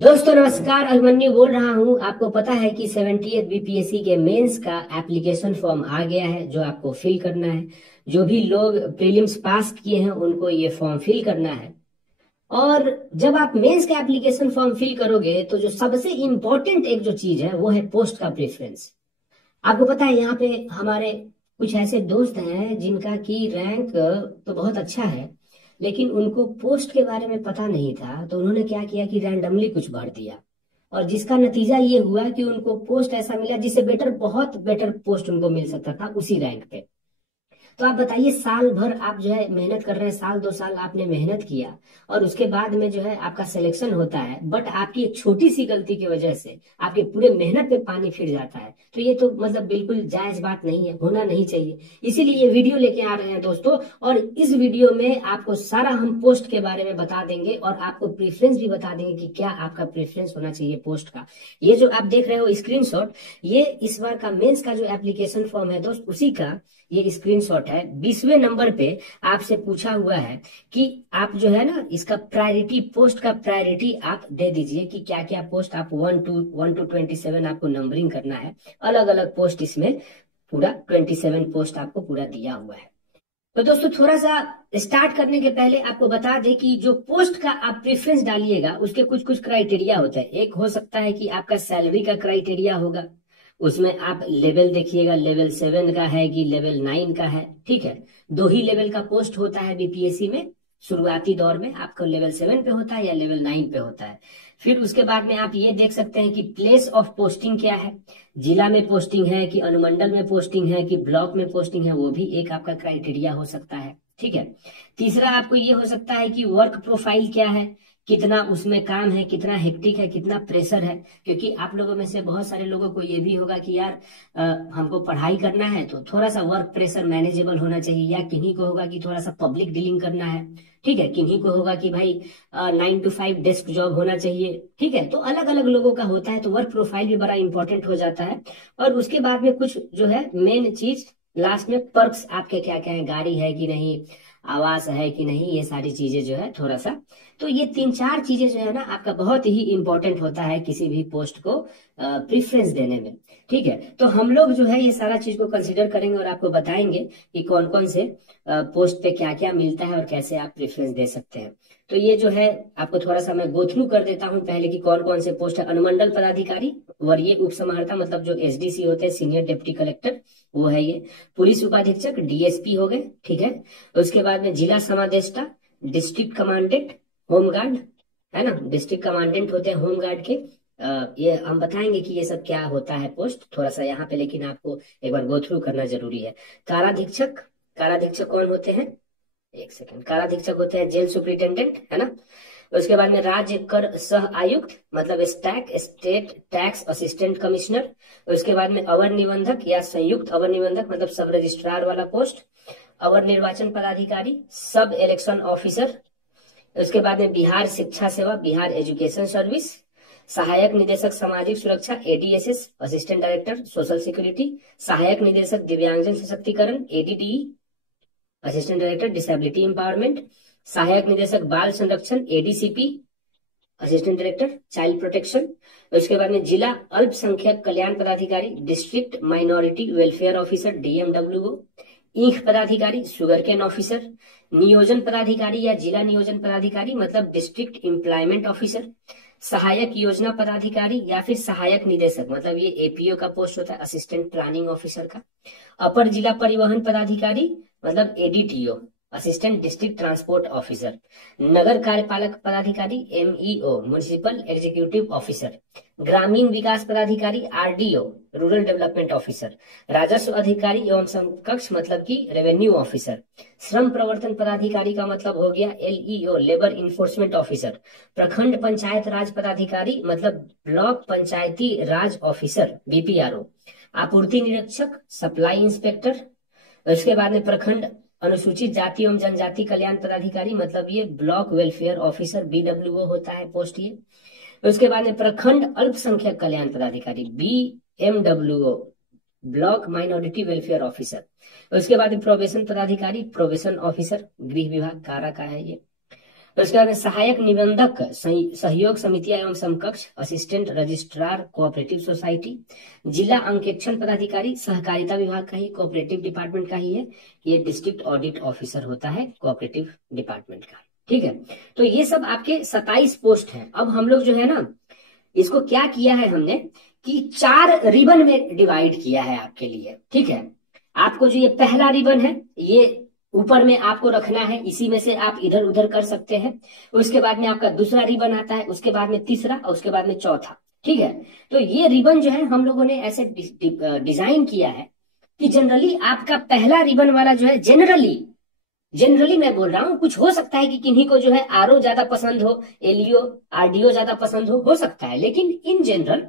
दोस्तों नमस्कार। अभिमन्यु बोल रहा हूं। आपको पता है कि 70th बीपीएससी के मेंस का एप्लीकेशन फॉर्म आ गया है जो आपको फिल करना है। जो भी लोग प्रीलिम्स पास किए हैं उनको ये फॉर्म फिल करना है। और जब आप मेंस का एप्लीकेशन फॉर्म फिल करोगे तो जो सबसे इम्पोर्टेंट एक जो चीज है वो है पोस्ट का प्रेफरेंस। आपको पता है यहाँ पे हमारे कुछ ऐसे दोस्त हैं जिनका की रैंक तो बहुत अच्छा है, लेकिन उनको पोस्ट के बारे में पता नहीं था, तो उन्होंने क्या किया कि रैंडमली कुछ भर दिया। और जिसका नतीजा ये हुआ कि उनको पोस्ट ऐसा मिला जिससे बेटर, बहुत बेटर पोस्ट उनको मिल सकता था उसी रैंक पे। तो आप बताइए, साल भर आप जो है मेहनत कर रहे हैं, साल दो साल आपने मेहनत किया और उसके बाद में जो है आपका सिलेक्शन होता है, बट आपकी एक छोटी सी गलती की वजह से आपके पूरे मेहनत पे पानी फिर जाता है। तो ये तो मतलब बिल्कुल जायज बात नहीं है, होना नहीं चाहिए। इसीलिए ये वीडियो लेके आ रहे हैं दोस्तों। और इस वीडियो में आपको सारा हम पोस्ट के बारे में बता देंगे और आपको प्रेफरेंस भी बता देंगे कि क्या आपका प्रेफरेंस होना चाहिए पोस्ट का। ये जो आप देख रहे हो स्क्रीनशॉट, ये इस बार का मेंस का जो एप्लीकेशन फॉर्म है दोस्त, उसी का ये स्क्रीनशॉट है। 20वें नंबर पे आपसे पूछा हुआ है कि आप जो है ना इसका प्रायोरिटी, पोस्ट का प्रायोरिटी आप दे दीजिए कि क्या क्या पोस्ट आप 1 to 27 आपको नंबरिंग करना है। अलग अलग पोस्ट इसमें पूरा 27 पोस्ट आपको पूरा दिया हुआ है। तो दोस्तों थोड़ा सा स्टार्ट करने के पहले आपको बता दें कि जो पोस्ट का आप प्रेफरेंस डालिएगा उसके कुछ कुछ क्राइटेरिया होता है। एक हो सकता है कि आपका सैलरी का क्राइटेरिया होगा, उसमें आप लेवल देखिएगा, लेवल 7 का है कि लेवल 9 का है। ठीक है, दो ही लेवल का पोस्ट होता है बीपीएससी में। शुरुआती दौर में आपको लेवल 7 पे होता है या लेवल 9 पे होता है। फिर उसके बाद में आप ये देख सकते हैं कि प्लेस ऑफ पोस्टिंग क्या है, जिला में पोस्टिंग है कि अनुमंडल में पोस्टिंग है कि ब्लॉक में पोस्टिंग है, वो भी एक आपका क्राइटेरिया हो सकता है। ठीक है, तीसरा आपको ये हो सकता है कि वर्क प्रोफाइल क्या है, कितना उसमें काम है, कितना हेक्टिक है, कितना प्रेशर है। क्योंकि आप लोगों में से बहुत सारे लोगों को ये भी होगा कि यार हमको पढ़ाई करना है तो थोड़ा सा वर्क प्रेशर मैनेजेबल होना चाहिए, या किन्हीं को होगा कि थोड़ा सा पब्लिक डीलिंग करना है। ठीक है, किन्हीं को होगा कि भाई 9 to 5 डेस्क जॉब होना चाहिए। ठीक है, तो अलग अलग लोगों का होता है, तो वर्क प्रोफाइल भी बड़ा इंपॉर्टेंट हो जाता है। और उसके बाद में कुछ जो है मेन चीज लास्ट में, पर्क्स आपके क्या क्या है, गाड़ी है कि नहीं, आवास है कि नहीं, ये सारी चीजें जो है थोड़ा सा। तो ये तीन चार चीजें जो है ना आपका बहुत ही इंपॉर्टेंट होता है किसी भी पोस्ट को प्रेफरेंस देने में। ठीक है, तो हम लोग जो है ये सारा चीज को कंसिडर करेंगे और आपको बताएंगे कि कौन कौन से पोस्ट पे क्या क्या मिलता है और कैसे आप प्रेफरेंस दे सकते हैं। तो ये जो है आपको थोड़ा सा मैं गो थ्रू कर देता हूँ पहले कि कौन कौन से पोस्ट है। अनुमंडल पदाधिकारी, वरीय उप समाहर्ता मतलब जो एसडीसी होते हैं, सीनियर डिप्टी कलेक्टर, वो है ये। पुलिस उपाधीक्षक, डीएसपी हो गए। ठीक है, उसके बाद में जिला समादेष्टा, डिस्ट्रिक्ट कमांडेंट, होमगार्ड, है ना, डिस्ट्रिक्ट कमांडेंट होते हैं होमगार्ड के। ये हम बताएंगे कि ये सब क्या होता है पोस्ट थोड़ा सा यहाँ पे, लेकिन आपको एक बार गो थ्रू करना जरूरी है। काराधीक्षक, काराधीक्षक कौन होते हैं, एक सेकंड, काराधीक्षक होते हैं जेल सुप्रिंटेंडेंट, है ना। उसके बाद में राज्य कर सह आयुक्त मतलब stack, state tax assistant commissioner. उसके बाद में अवर निबंधक या संयुक्त अवर निबंधक मतलब सब रजिस्ट्रार वाला पोस्ट। अवर निर्वाचन पदाधिकारी, सब इलेक्शन ऑफिसर। उसके बाद में बिहार शिक्षा सेवा, बिहार एजुकेशन सर्विस। सहायक निदेशक सामाजिक सुरक्षा, ADSS, assistant director social security. सहायक निदेशक दिव्यांगजन सशक्तिकरण, ADDIE, assistant director disability empowerment. सहायक निदेशक बाल संरक्षण, ADCP, assistant director child protection. उसके बाद में जिला अल्पसंख्यक कल्याण पदाधिकारी, डिस्ट्रिक्ट माइनॉरिटी वेलफेयर ऑफिसर, डीएमडब्ल्यूओ। ईख पदाधिकारी, शुगर केन ऑफिसर। नियोजन पदाधिकारी या जिला नियोजन पदाधिकारी मतलब डिस्ट्रिक्ट एम्प्लॉयमेंट ऑफिसर। सहायक योजना पदाधिकारी या फिर सहायक निदेशक मतलब ये एपीओ का पोस्ट होता है, असिस्टेंट प्लानिंग ऑफिसर का। अपर जिला परिवहन पदाधिकारी मतलब एडीटीओ, असिस्टेंट डिस्ट्रिक्ट ट्रांसपोर्ट ऑफिसर। नगर कार्यपालक पदाधिकारी, एमईओ, म्युनिसिपल एग्जीक्यूटिव ऑफिसर। ग्रामीण विकास पदाधिकारी, आरडीओ, रूरल डेवलपमेंट ऑफिसर। राजस्व अधिकारी एवं समकक्ष मतलब कि रेवेन्यू ऑफिसर। श्रम प्रवर्तन पदाधिकारी का मतलब हो गया एलईओ, लेबर इन्फोर्समेंट ऑफिसर। प्रखंड पंचायत राज पदाधिकारी मतलब ब्लॉक पंचायती राज ऑफिसर, बीपीआरओ। आपूर्ति निरीक्षक, सप्लाई इंस्पेक्टर। उसके बाद में प्रखंड अनुसूचित जाति एवं जनजाति कल्याण पदाधिकारी मतलब ये ब्लॉक वेलफेयर ऑफिसर, बीडब्ल्यूओ होता है पोस्ट ये। उसके बाद में प्रखंड अल्पसंख्यक कल्याण पदाधिकारी, बीएमडब्ल्यूओ, ब्लॉक माइनॉरिटी वेलफेयर ऑफिसर। उसके बाद में प्रोबेशन पदाधिकारी, प्रोबेशन ऑफिसर, गृह विभाग कारा का है ये। उसके बाद में सहायक निबंधक सहयोग समितियां एवं समकक्ष, असिस्टेंट रजिस्ट्रार कोऑपरेटिव सोसाइटी, जिला अंकेक्षण पदाधिकारी सहकारिता विभाग का ही, कोऑपरेटिव डिपार्टमेंट का ही है। ये डिस्ट्रिक्ट ऑडिट ऑफिसर होता है कोऑपरेटिव डिपार्टमेंट का, ठीक है। तो ये सब आपके 27 पोस्ट हैं। अब हम लोग जो है ना, इसको क्या किया है हमने कि 4 रिबन में डिवाइड किया है आपके लिए, ठीक है। आपको जो ये पहला रिबन है, ये ऊपर में आपको रखना है, इसी में से आप इधर उधर कर सकते हैं। उसके बाद में आपका दूसरा रिबन आता है, उसके बाद में तीसरा और उसके बाद में चौथा, ठीक है। तो ये रिबन जो है हम लोगों ने ऐसे डिजाइन किया है कि जनरली आपका पहला रिबन वाला जो है, जनरली मैं बोल रहा हूं, कुछ हो सकता है कि किन्हीं को जो है आरओ ज्यादा पसंद हो, एलईओ आरडीओ ज्यादा पसंद हो सकता है। लेकिन इन जनरल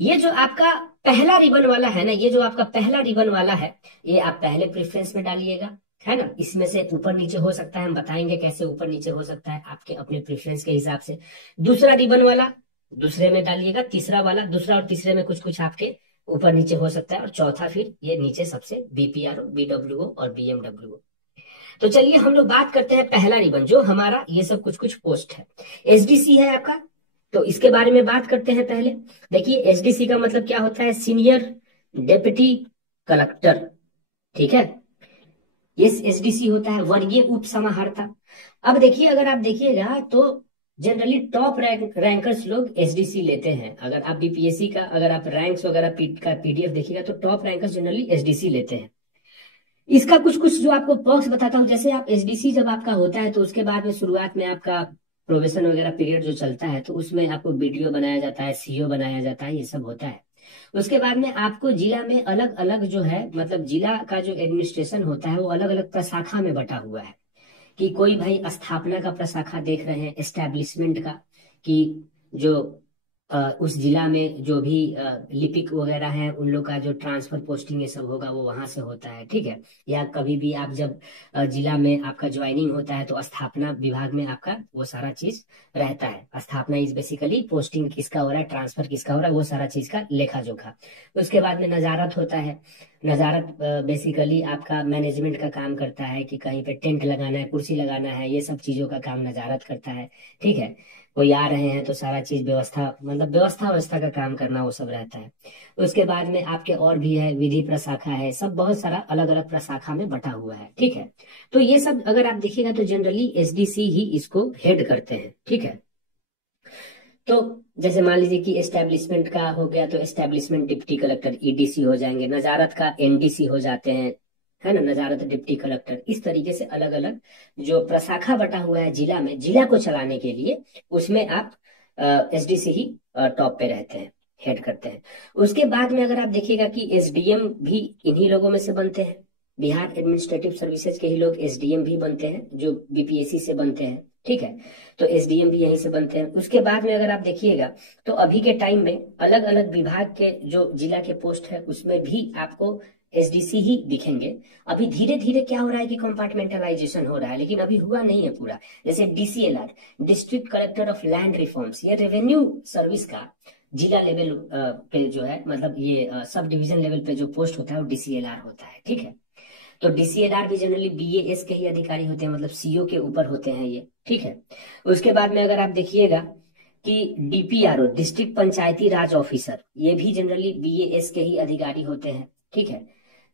ये जो आपका पहला रिबन वाला है ना, ये जो आपका पहला रिबन वाला है, ये आप पहले प्रेफरेंस में डालिएगा, है ना। इसमें से ऊपर नीचे हो सकता है, हम बताएंगे कैसे ऊपर नीचे हो सकता है आपके अपने प्रेफरेंस के हिसाब से। दूसरा रिबन वाला दूसरे में डालिएगा, तीसरा वाला दूसरा और तीसरे में कुछ कुछ आपके ऊपर नीचे हो सकता है, और चौथा फिर ये नीचे सबसे बीपीआरओ, बीडब्ल्यूओ और बीएमडब्ल्यूओ। तो चलिए हम लोग बात करते हैं पहला रिबन, जो हमारा ये सब कुछ कुछ पोस्ट है। एसडीसी है आपका, तो इसके बारे में बात करते हैं पहले। देखिए एसडीसी का मतलब क्या होता है, सीनियर डेप्यूटी कलेक्टर, ठीक है। ये एसडीसी होता है, वर्गीय उप समाहर्ता। अब देखिए, अगर आप देखिएगा तो जनरली टॉप रैंकर्स लोग एसडीसी लेते हैं। अगर आप बीपीएससी का अगर आप रैंक्स वगैरह का पीडीएफ देखिएगा तो टॉप रैंकर्स जनरली एसडीसी लेते हैं। इसका कुछ कुछ जो आपको पॉक्स बताता हूँ, जैसे आप एसडीसी जब आपका होता है तो उसके बाद में शुरुआत में आपका प्रोबेशन वगैरह पीरियड जो चलता है, तो उसमें आपको बीडीओ बनाया जाता है, सीओ बनाया जाता है, ये सब होता है। उसके बाद में आपको जिला में अलग अलग जो है, मतलब जिला का जो एडमिनिस्ट्रेशन होता है वो अलग अलग प्रशाखा में बटा हुआ है। कि कोई भाई स्थापना का प्रशाखा देख रहे हैं, एस्टेब्लिशमेंट का, कि जो उस जिला में जो भी लिपिक वगैरह हैं उन लोग का जो ट्रांसफर पोस्टिंग ये सब होगा वो वहां से होता है, ठीक है। या कभी भी आप जब जिला में आपका ज्वाइनिंग होता है तो स्थापना विभाग में आपका वो सारा चीज रहता है। स्थापना इज बेसिकली पोस्टिंग किसका हो रहा है, ट्रांसफर किसका हो रहा है, वो सारा चीज का लेखा जोखा। उसके बाद में नजारत होता है। नजारत बेसिकली आपका मैनेजमेंट का काम करता है, कि कहीं पे टेंट लगाना है, कुर्सी लगाना है, ये सब चीजों का काम नजारत करता है, ठीक है। कोई आ रहे हैं तो सारा चीज व्यवस्था, मतलब व्यवस्था का काम करना, वो सब रहता है। उसके बाद में आपके और भी है, विधि प्रशाखा है, सब बहुत सारा अलग अलग प्रशाखा में बटा हुआ है, ठीक है। तो ये सब अगर आप देखिएगा तो जनरली एसडीसी ही इसको हेड करते हैं, ठीक है। तो जैसे मान लीजिए कि एस्टेब्लिशमेंट का हो गया तो एस्टेब्लिशमेंट डिप्टी कलेक्टर ईडीसी हो जाएंगे, नजारत का एनडीसी हो जाते हैं, है ना, नजारत डिप्टी कलेक्टर। इस तरीके से अलग अलग जो प्रशाखा बटा हुआ है जिला में, जिला को चलाने के लिए, उसमें आप एसडीसी ही टॉप पे रहते हैं, हेड करते हैं। उसके बाद में अगर आप देखिएगा कि एसडीएम भी इन्हीं लोगों में से बनते हैं। बिहार एडमिनिस्ट्रेटिव सर्विसेज के ही लोग एसडीएम भी बनते हैं, जो बीपीएससी से बनते हैं, ठीक है। तो एसडीएम भी यहीं से बनते हैं। उसके बाद में अगर आप देखिएगा तो अभी के टाइम में अलग अलग विभाग के जो जिला के पोस्ट है उसमें भी आपको एसडीसी ही दिखेंगे। अभी धीरे धीरे क्या हो रहा है कि कंपार्टमेंटलाइजेशन हो रहा है, लेकिन अभी हुआ नहीं है पूरा। जैसे DCLR, district collector of land reforms, ये रेवेन्यू सर्विस का जिला लेवल पे जो है, मतलब ये सब डिवीजन लेवल पे जो पोस्ट होता है वो डीसीएलआर होता है, ठीक है। तो डीसीएलआर भी जनरली बीएएस के ही अधिकारी होते हैं, मतलब सीओ के ऊपर होते हैं ये, ठीक है। उसके बाद में अगर आप देखिएगा कि डीपीआरओ, डिस्ट्रिक्ट पंचायती राज ऑफिसर, ये भी जनरली बीएएस के ही अधिकारी होते हैं, ठीक है।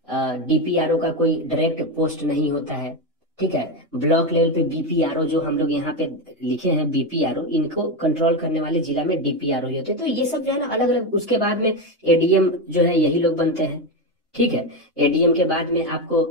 डीपीआरओ का कोई डायरेक्ट पोस्ट नहीं होता है, ठीक है। ब्लॉक लेवल पे बीपीआरओ, जो हम लोग यहाँ पे लिखे हैं बीपीआरओ, इनको कंट्रोल करने वाले जिला में डीपीआरओ ही होते हैं। तो ये सब जो है ना अलग अलग। उसके बाद में एडीएम जो है यही लोग बनते हैं, ठीक है। एडीएम के बाद में आपको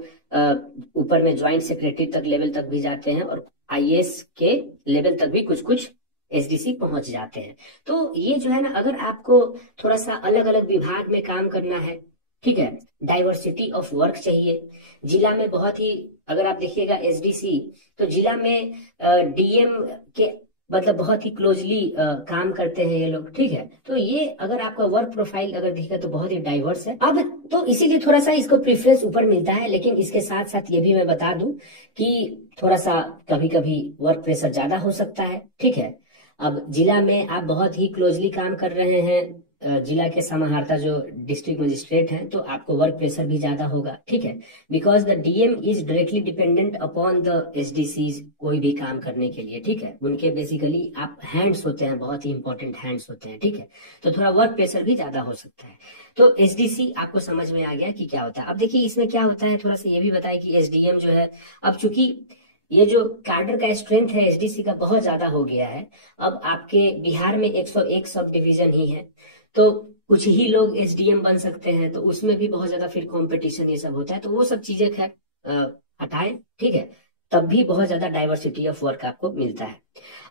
ऊपर में ज्वाइंट सेक्रेटरी तक लेवल तक भी जाते हैं, और आईएएस के लेवल तक भी कुछ कुछ एसडीसी पहुंच जाते हैं। तो ये जो है ना, अगर आपको थोड़ा सा अलग अलग विभाग में काम करना है, ठीक है, डाइवर्सिटी ऑफ वर्क चाहिए जिला में बहुत ही। अगर आप देखिएगा एसडीसी, तो जिला में डीएम के मतलब बहुत ही क्लोजली काम करते हैं ये लोग, ठीक है। तो ये अगर आपका वर्क प्रोफाइल अगर देखिएगा तो बहुत ही डाइवर्स है। अब तो इसीलिए थोड़ा सा इसको प्रेफरेंस ऊपर मिलता है, लेकिन इसके साथ साथ ये भी मैं बता दूं कि थोड़ा सा कभी कभी वर्क प्रेशर ज्यादा हो सकता है, ठीक है। अब जिला में आप बहुत ही क्लोजली काम कर रहे हैं जिला के समाहर्ता जो डिस्ट्रिक्ट मजिस्ट्रेट हैं, तो आपको वर्क प्रेशर भी ज्यादा होगा, ठीक है, because the DM is directly dependent upon the SDCs कोई भी काम करने के लिए, ठीक है, उनके बेसिकली आप हैंड्स होते हैं, बहुत ही इंपॉर्टेंट हैंड्स होते हैं, ठीक है, तो थोड़ा वर्क प्रेशर भी ज्यादा हो सकता है। तो एसडीसी आपको समझ में आ गया कि क्या होता है। अब देखिए इसमें क्या होता है, थोड़ा सा ये भी बताया कि एसडीएम जो है, अब चूंकि ये जो कैडर का स्ट्रेंथ है एसडीसी का बहुत ज्यादा हो गया है, अब आपके बिहार में 101 सब डिवीजन ही है, तो कुछ ही लोग एसडीएम बन सकते हैं, तो उसमें भी बहुत ज्यादा फिर कंपटीशन ये सब होता है, तो वो सब चीजें खैर हटाएं, ठीक है, तब भी बहुत ज्यादा डाइवर्सिटी ऑफ वर्क आपको मिलता है।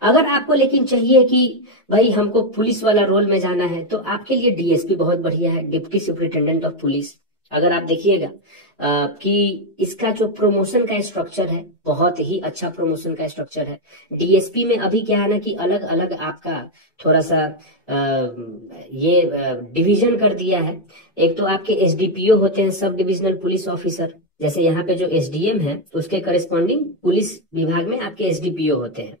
अगर आपको लेकिन चाहिए कि भाई हमको पुलिस वाला रोल में जाना है, तो आपके लिए डीएसपी बहुत बढ़िया है, डिप्टी सुपरिटेंडेंट ऑफ पुलिस। अगर आप देखिएगा कि इसका जो प्रमोशन का स्ट्रक्चर है बहुत ही अच्छा प्रमोशन का स्ट्रक्चर है। डीएसपी में अभी क्या है ना कि अलग अलग आपका थोड़ा सा ये डिवीजन कर दिया है। एक तो आपके एसडीपीओ होते हैं, सब डिविजनल पुलिस ऑफिसर, जैसे यहाँ पे जो एसडीएम है उसके करस्पॉन्डिंग पुलिस विभाग में आपके एसडीपीओ होते हैं।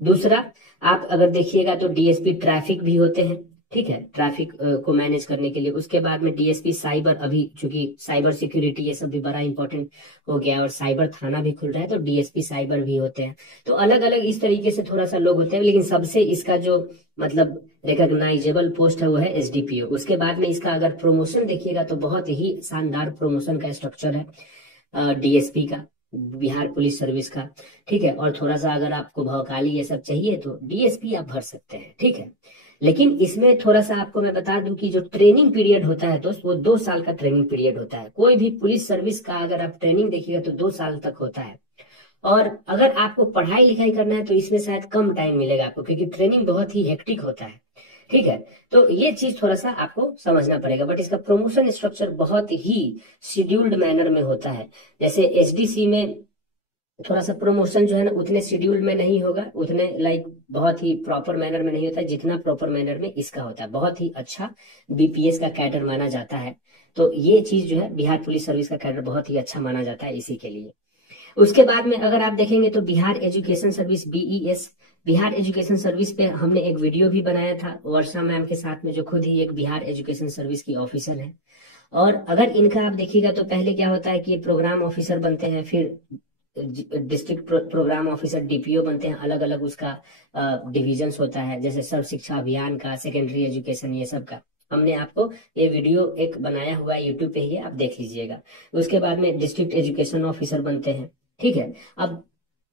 दूसरा आप अगर देखिएगा तो डीएसपी ट्रैफिक भी होते हैं, ठीक है, ट्रैफिक को मैनेज करने के लिए। उसके बाद में डीएसपी साइबर, अभी चूंकि साइबर सिक्योरिटी ये सब भी बड़ा इंपॉर्टेंट हो गया और साइबर थाना भी खुल रहा है, तो डीएसपी साइबर भी होते हैं। तो अलग अलग इस तरीके से थोड़ा सा लोग होते हैं, लेकिन सबसे इसका जो मतलब रिकॉग्नाइजेबल पोस्ट है वो है एसडीपीओ। उसके बाद में इसका अगर प्रमोशन देखिएगा तो बहुत ही शानदार प्रमोशन का स्ट्रक्चर है डीएसपी का, बिहार पुलिस सर्विस का, ठीक है। और थोड़ा सा अगर आपको भौकाली ये सब चाहिए तो डीएसपी आप भर सकते हैं, ठीक है। लेकिन इसमें थोड़ा सा आपको मैं बता दूं कि जो ट्रेनिंग पीरियड होता है दोस्त, वो 2 साल का ट्रेनिंग पीरियड होता है। कोई भी पुलिस सर्विस का अगर आप ट्रेनिंग देखिएगा तो 2 साल तक होता है। और अगर आपको पढ़ाई लिखाई करना है तो इसमें शायद कम टाइम मिलेगा आपको, क्योंकि ट्रेनिंग बहुत ही हेक्टिक होता है, ठीक है। तो ये चीज थोड़ा सा आपको समझना पड़ेगा। बट इसका प्रमोशन स्ट्रक्चर बहुत ही शेड्यूल्ड मैनर में होता है। जैसे एसडीसी में थोड़ा सा प्रमोशन जो है ना उतने शेड्यूल में नहीं होगा, उतने लाइक बहुत ही प्रॉपर मैनर में नहीं होता है जितना प्रॉपर मैनर में इसका होता है। बहुत ही अच्छा बीपीएस का कैडर माना जाता है। तो ये चीज जो है बिहार पुलिस सर्विस का कैडर बहुत ही अच्छा माना जाता है इसी के लिए। उसके बाद में अगर आप देखेंगे तो Bihar education service BeES, Bihar education service पे हमने एक वीडियो भी बनाया था वर्षा मैम के साथ में, जो खुद ही एक बिहार एजुकेशन सर्विस की ऑफिसर है। और अगर इनका आप देखिएगा तो पहले क्या होता है कि ये प्रोग्राम ऑफिसर बनते हैं, फिर डिस्ट्रिक्ट प्रोग्राम ऑफिसर डीपीओ बनते हैं, अलग अलग उसका डिविजन्स होता है, जैसे सर्व शिक्षा अभियान का, सेकेंडरी एजुकेशन, ये सब का हमने आपको ये वीडियो एक बनाया हुआ है यूट्यूब पे ही है, आप देख लीजिएगा। उसके बाद में डिस्ट्रिक्ट एजुकेशन ऑफिसर बनते हैं, ठीक है। अब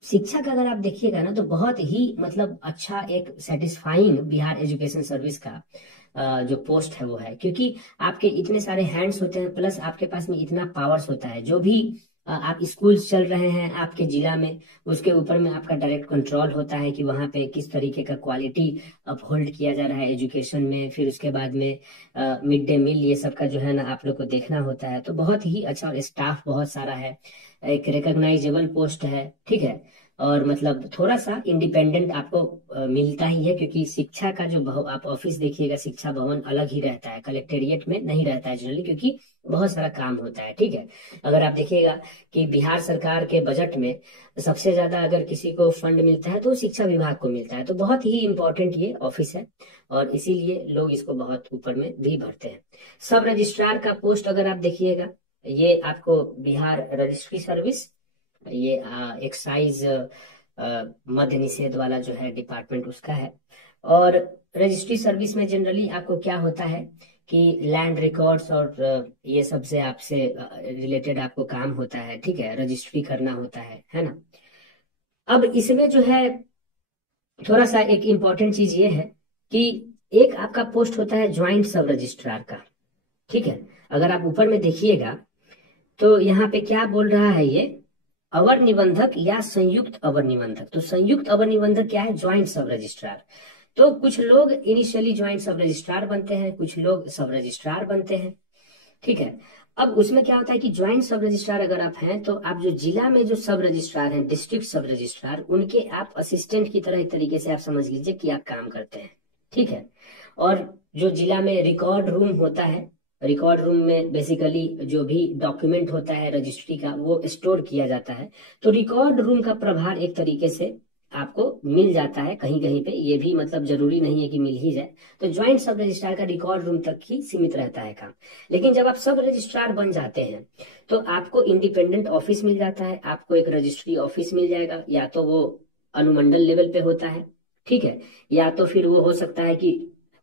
शिक्षा का अगर आप देखिएगा ना तो बहुत ही मतलब अच्छा एक सेटिस्फाइंग बिहार एजुकेशन सर्विस का जो पोस्ट है वो है, क्योंकि आपके इतने सारे हैंड्स होते हैं, प्लस आपके पास में इतना पावर्स होता है। जो भी आप स्कूल्स चल रहे हैं आपके जिला में, उसके ऊपर में आपका डायरेक्ट कंट्रोल होता है कि वहां पे किस तरीके का क्वालिटी अपहोल्ड किया जा रहा है एजुकेशन में। फिर उसके बाद में मिड डे मील ये सब का जो है ना आप लोग को देखना होता है। तो बहुत ही अच्छा, और स्टाफ बहुत सारा है, एक रिकॉग्नाइजेबल पोस्ट है, ठीक है। और मतलब थोड़ा सा इंडिपेंडेंट आपको मिलता ही है, क्योंकि शिक्षा का जो आप ऑफिस देखिएगा, शिक्षा भवन अलग ही रहता है, कलेक्टेरिएट में नहीं रहता है जनरली, क्योंकि बहुत सारा काम होता है, ठीक है। अगर आप देखिएगा कि बिहार सरकार के बजट में सबसे ज्यादा अगर किसी को फंड मिलता है तो शिक्षा विभाग को मिलता है। तो बहुत ही इंपॉर्टेंट ये ऑफिस है, और इसीलिए लोग इसको बहुत ऊपर में भी भरते हैं। सब रजिस्ट्रार का पोस्ट अगर आप देखिएगा, ये आपको बिहार रजिस्ट्री सर्विस, ये एक्साइज मद्य निषेध वाला जो है डिपार्टमेंट उसका है। और रजिस्ट्री सर्विस में जनरली आपको क्या होता है कि लैंड रिकॉर्ड्स और ये सब से आपसे रिलेटेड आपको काम होता है, ठीक है, रजिस्ट्री करना होता है ना। अब इसमें जो है थोड़ा सा एक इम्पॉर्टेंट चीज ये है कि एक आपका पोस्ट होता है ज्वाइंट सब रजिस्ट्रार का, ठीक है। अगर आप ऊपर में देखिएगा तो यहाँ पे क्या बोल रहा है, ये अवर निबंधक या संयुक्त अवर निबंधक। तो संयुक्त अवर निबंधक क्या है, ज्वाइंट सब रजिस्ट्रार। तो कुछ लोग इनिशियली ज्वाइंट सब रजिस्ट्रार बनते हैं, कुछ लोग सब रजिस्ट्रार बनते हैं, ठीक है। अब उसमें क्या होता है कि ज्वाइंट सब रजिस्ट्रार अगर आप हैं तो आप जो जिला में जो सब रजिस्ट्रार हैं, डिस्ट्रिक्ट सब रजिस्ट्रार, उनके आप असिस्टेंट की तरह एक तरीके से आप समझ लीजिए कि आप काम करते हैं, ठीक है। और जो जिला में रिकॉर्ड रूम होता है, रिकॉर्ड रूम में बेसिकली जो भी डॉक्यूमेंट होता है रजिस्ट्री का वो स्टोर किया जाता है। तो रिकॉर्ड रूम का प्रभार एक तरीके से आपको मिल जाता है कहीं कहीं पे, ये भी मतलब जरूरी नहीं है कि मिल ही जाए। तो ज्वाइंट सब रजिस्ट्रार का रिकॉर्ड रूम तक ही सीमित रहता है काम। लेकिन जब आप सब रजिस्ट्रार बन जाते हैं तो आपको इंडिपेंडेंट ऑफिस मिल जाता है, आपको एक रजिस्ट्री ऑफिस मिल जाएगा, या तो वो अनुमंडल लेवल पे होता है, ठीक है, या तो फिर वो हो सकता है कि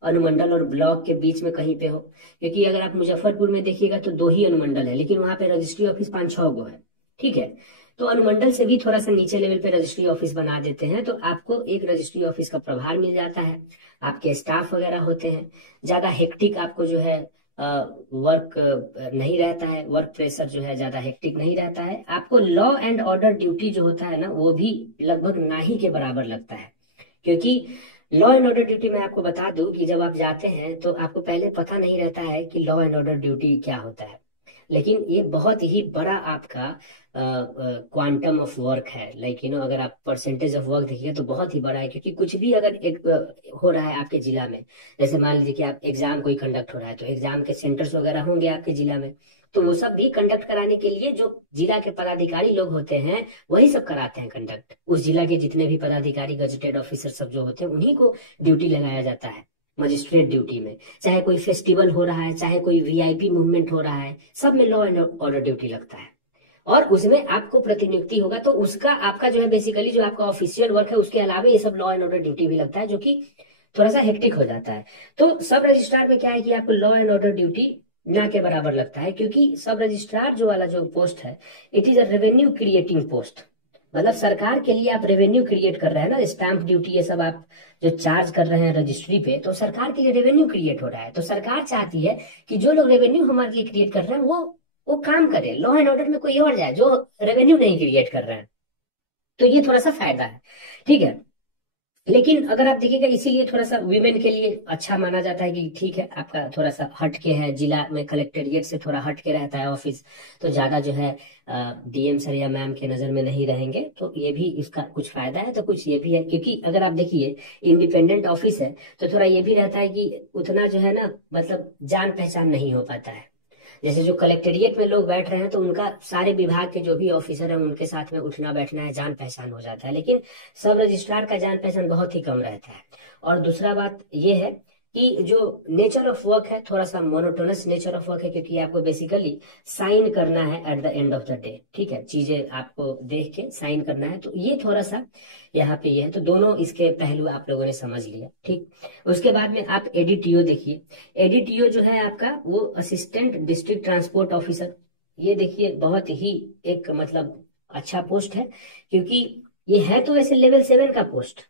अनुमंडल और ब्लॉक के बीच में कहीं पे हो। क्योंकि अगर आप मुजफ्फरपुर में देखिएगा तो 2 ही अनुमंडल है, लेकिन वहां पे रजिस्ट्री ऑफिस 5-6 गो है, ठीक है। तो अनुमंडल से भी थोड़ा सा नीचे लेवल पे रजिस्ट्री ऑफिस बना देते हैं, तो आपको एक रजिस्ट्री ऑफिस का प्रभार मिल जाता है, आपके स्टाफ वगैरह होते हैं, ज्यादा हेक्टिक आपको जो है वर्क नहीं रहता है, वर्क प्रेशर जो है ज्यादा हेक्टिक नहीं रहता है, आपको लॉ एंड ऑर्डर ड्यूटी जो होता है ना वो भी लगभग ना ही के बराबर लगता है। क्योंकि लॉ एंड ऑर्डर ड्यूटी में आपको बता दूं कि जब आप जाते हैं तो आपको पहले पता नहीं रहता है कि लॉ एंड ऑर्डर ड्यूटी क्या होता है, लेकिन ये बहुत ही बड़ा आपका क्वांटम ऑफ वर्क है। लाइक अगर आप परसेंटेज ऑफ वर्क देखिए तो बहुत ही बड़ा है। क्योंकि कुछ भी अगर एक हो रहा है आपके जिला में, जैसे मान लीजिए कि आप एग्जाम कोई कंडक्ट हो रहा है, तो एग्जाम के सेंटर्स वगैरह होंगे आपके जिला में, तो वो सब भी कंडक्ट कराने के लिए जो जिला के पदाधिकारी लोग होते हैं वही सब कराते हैं कंडक्ट। उस जिला के जितने भी पदाधिकारी गजेटेड ऑफिसर सब जो होते हैं उन्हीं को ड्यूटी लगाया जाता है मजिस्ट्रेट ड्यूटी में। चाहे कोई फेस्टिवल हो रहा है, चाहे कोई वीआईपी मूवमेंट हो रहा है, सब में लॉ एंड ऑर्डर ड्यूटी लगता है। और उसमें आपको प्रतिनियुक्ति होगा, तो उसका आपका जो है बेसिकली जो आपका ऑफिशियल वर्क है उसके अलावा ये सब लॉ एंड ऑर्डर ड्यूटी भी लगता है, जो कि थोड़ा सा हेक्टिक हो जाता है। तो सब रजिस्ट्रार में क्या है कि आपको लॉ एंड ऑर्डर ड्यूटी ना के बराबर लगता है, क्योंकि सब रजिस्ट्रार जो वाला जो पोस्ट है it is a revenue creating post. मतलब सरकार के लिए आप रेवेन्यू क्रिएट कर रहे हैं ना, स्टैंप ड्यूटी ये सब आप जो चार्ज कर रहे हैं रजिस्ट्री पे, तो सरकार के लिए रेवेन्यू क्रिएट हो रहा है। तो सरकार चाहती है कि जो लोग रेवेन्यू हमारे लिए क्रिएट कर रहे हैं वो काम करे, लॉ एंड ऑर्डर में कोई और जाए जो रेवेन्यू नहीं क्रिएट कर रहे हैं। तो ये थोड़ा सा फायदा है, ठीक है। लेकिन अगर आप देखिएगा इसीलिए थोड़ा सा वीमेन के लिए अच्छा माना जाता है कि ठीक है आपका थोड़ा सा हट के है, जिला में कलेक्टेरिएट से थोड़ा हट के रहता है ऑफिस, तो ज्यादा जो है डीएम सर या मैम के नजर में नहीं रहेंगे। तो ये भी इसका कुछ फायदा है, तो कुछ ये भी है। क्योंकि अगर आप देखिए इंडिपेंडेंट ऑफिस है तो थोड़ा ये भी रहता है कि उतना जो है ना मतलब जान पहचान नहीं हो पाता है। जैसे जो कलेक्टेरिएट में लोग बैठ रहे हैं तो उनका सारे विभाग के जो भी ऑफिसर हैं उनके साथ में उठना बैठना है, जान पहचान हो जाता है। लेकिन सब रजिस्ट्रार का जान पहचान बहुत ही कम रहता है। और दूसरा बात यह है कि जो नेचर ऑफ वर्क है थोड़ा सा मोनोटोनस नेचर ऑफ वर्क है, क्योंकि आपको बेसिकली साइन करना है at the end of the day, ठीक है, चीजें आपको देख के साइन करना है। तो ये थोड़ा सा यहाँ पे ये है। तो दोनों इसके पहलू आप लोगों ने समझ लिया, ठीक। उसके बाद में आप एडीटीओ देखिए। एडीटीओ जो है आपका वो असिस्टेंट डिस्ट्रिक्ट ट्रांसपोर्ट ऑफिसर, ये देखिए बहुत ही एक मतलब अच्छा पोस्ट है। क्योंकि ये है तो वैसे लेवल 7 का पोस्ट,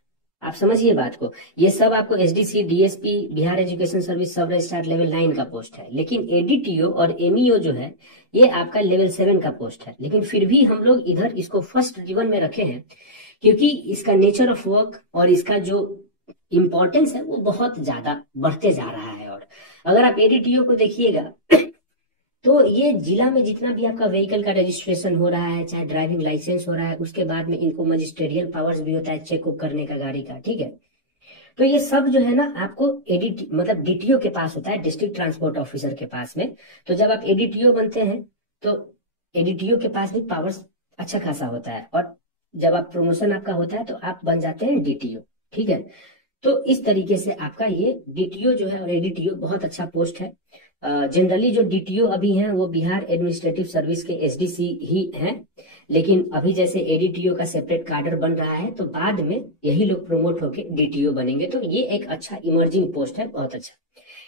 आप समझिए बात को। ये सब आपको SDC DSP Bihar education service सब रजिस्ट्रार लेवल 9 का पोस्ट है, लेकिन एडीटीओ और एमईओ जो है ये आपका लेवल 7 का पोस्ट है। लेकिन फिर भी हम लोग इधर इसको फर्स्ट जीवन में रखे हैं, क्योंकि इसका नेचर ऑफ वर्क और इसका जो इम्पोर्टेंस है वो बहुत ज्यादा बढ़ते जा रहा है। और अगर आप एडीटीओ को देखिएगा तो ये जिला में जितना भी आपका व्हीकल का रजिस्ट्रेशन हो रहा है, चाहे ड्राइविंग लाइसेंस हो रहा है, उसके बाद में इनको मजिस्ट्रियल पावर्स भी होता है चेक उक करने का गाड़ी का, ठीक है। तो ये सब जो है ना आपको एडीटी मतलब डीटीओ के पास होता है, डिस्ट्रिक्ट ट्रांसपोर्ट ऑफिसर के पास में। तो जब आप एडीटीओ बनते हैं तो एडीटीओ के पास भी पावर्स अच्छा खासा होता है, और जब आप प्रमोशन आपका होता है तो आप बन जाते हैं डीटीओ, ठीक है। तो इस तरीके से आपका ये डीटीओ जो है और एडीटीओ बहुत अच्छा पोस्ट है। जनरली जो डीटीओ अभी हैं वो बिहार एडमिनिस्ट्रेटिव सर्विस के एसडीसी ही हैं, लेकिन अभी जैसे एडीटीओ का सेपरेट काडर बन रहा है तो बाद में यही लोग प्रमोट होके डीटीओ बनेंगे। तो ये एक अच्छा इमर्जिंग पोस्ट है, बहुत अच्छा।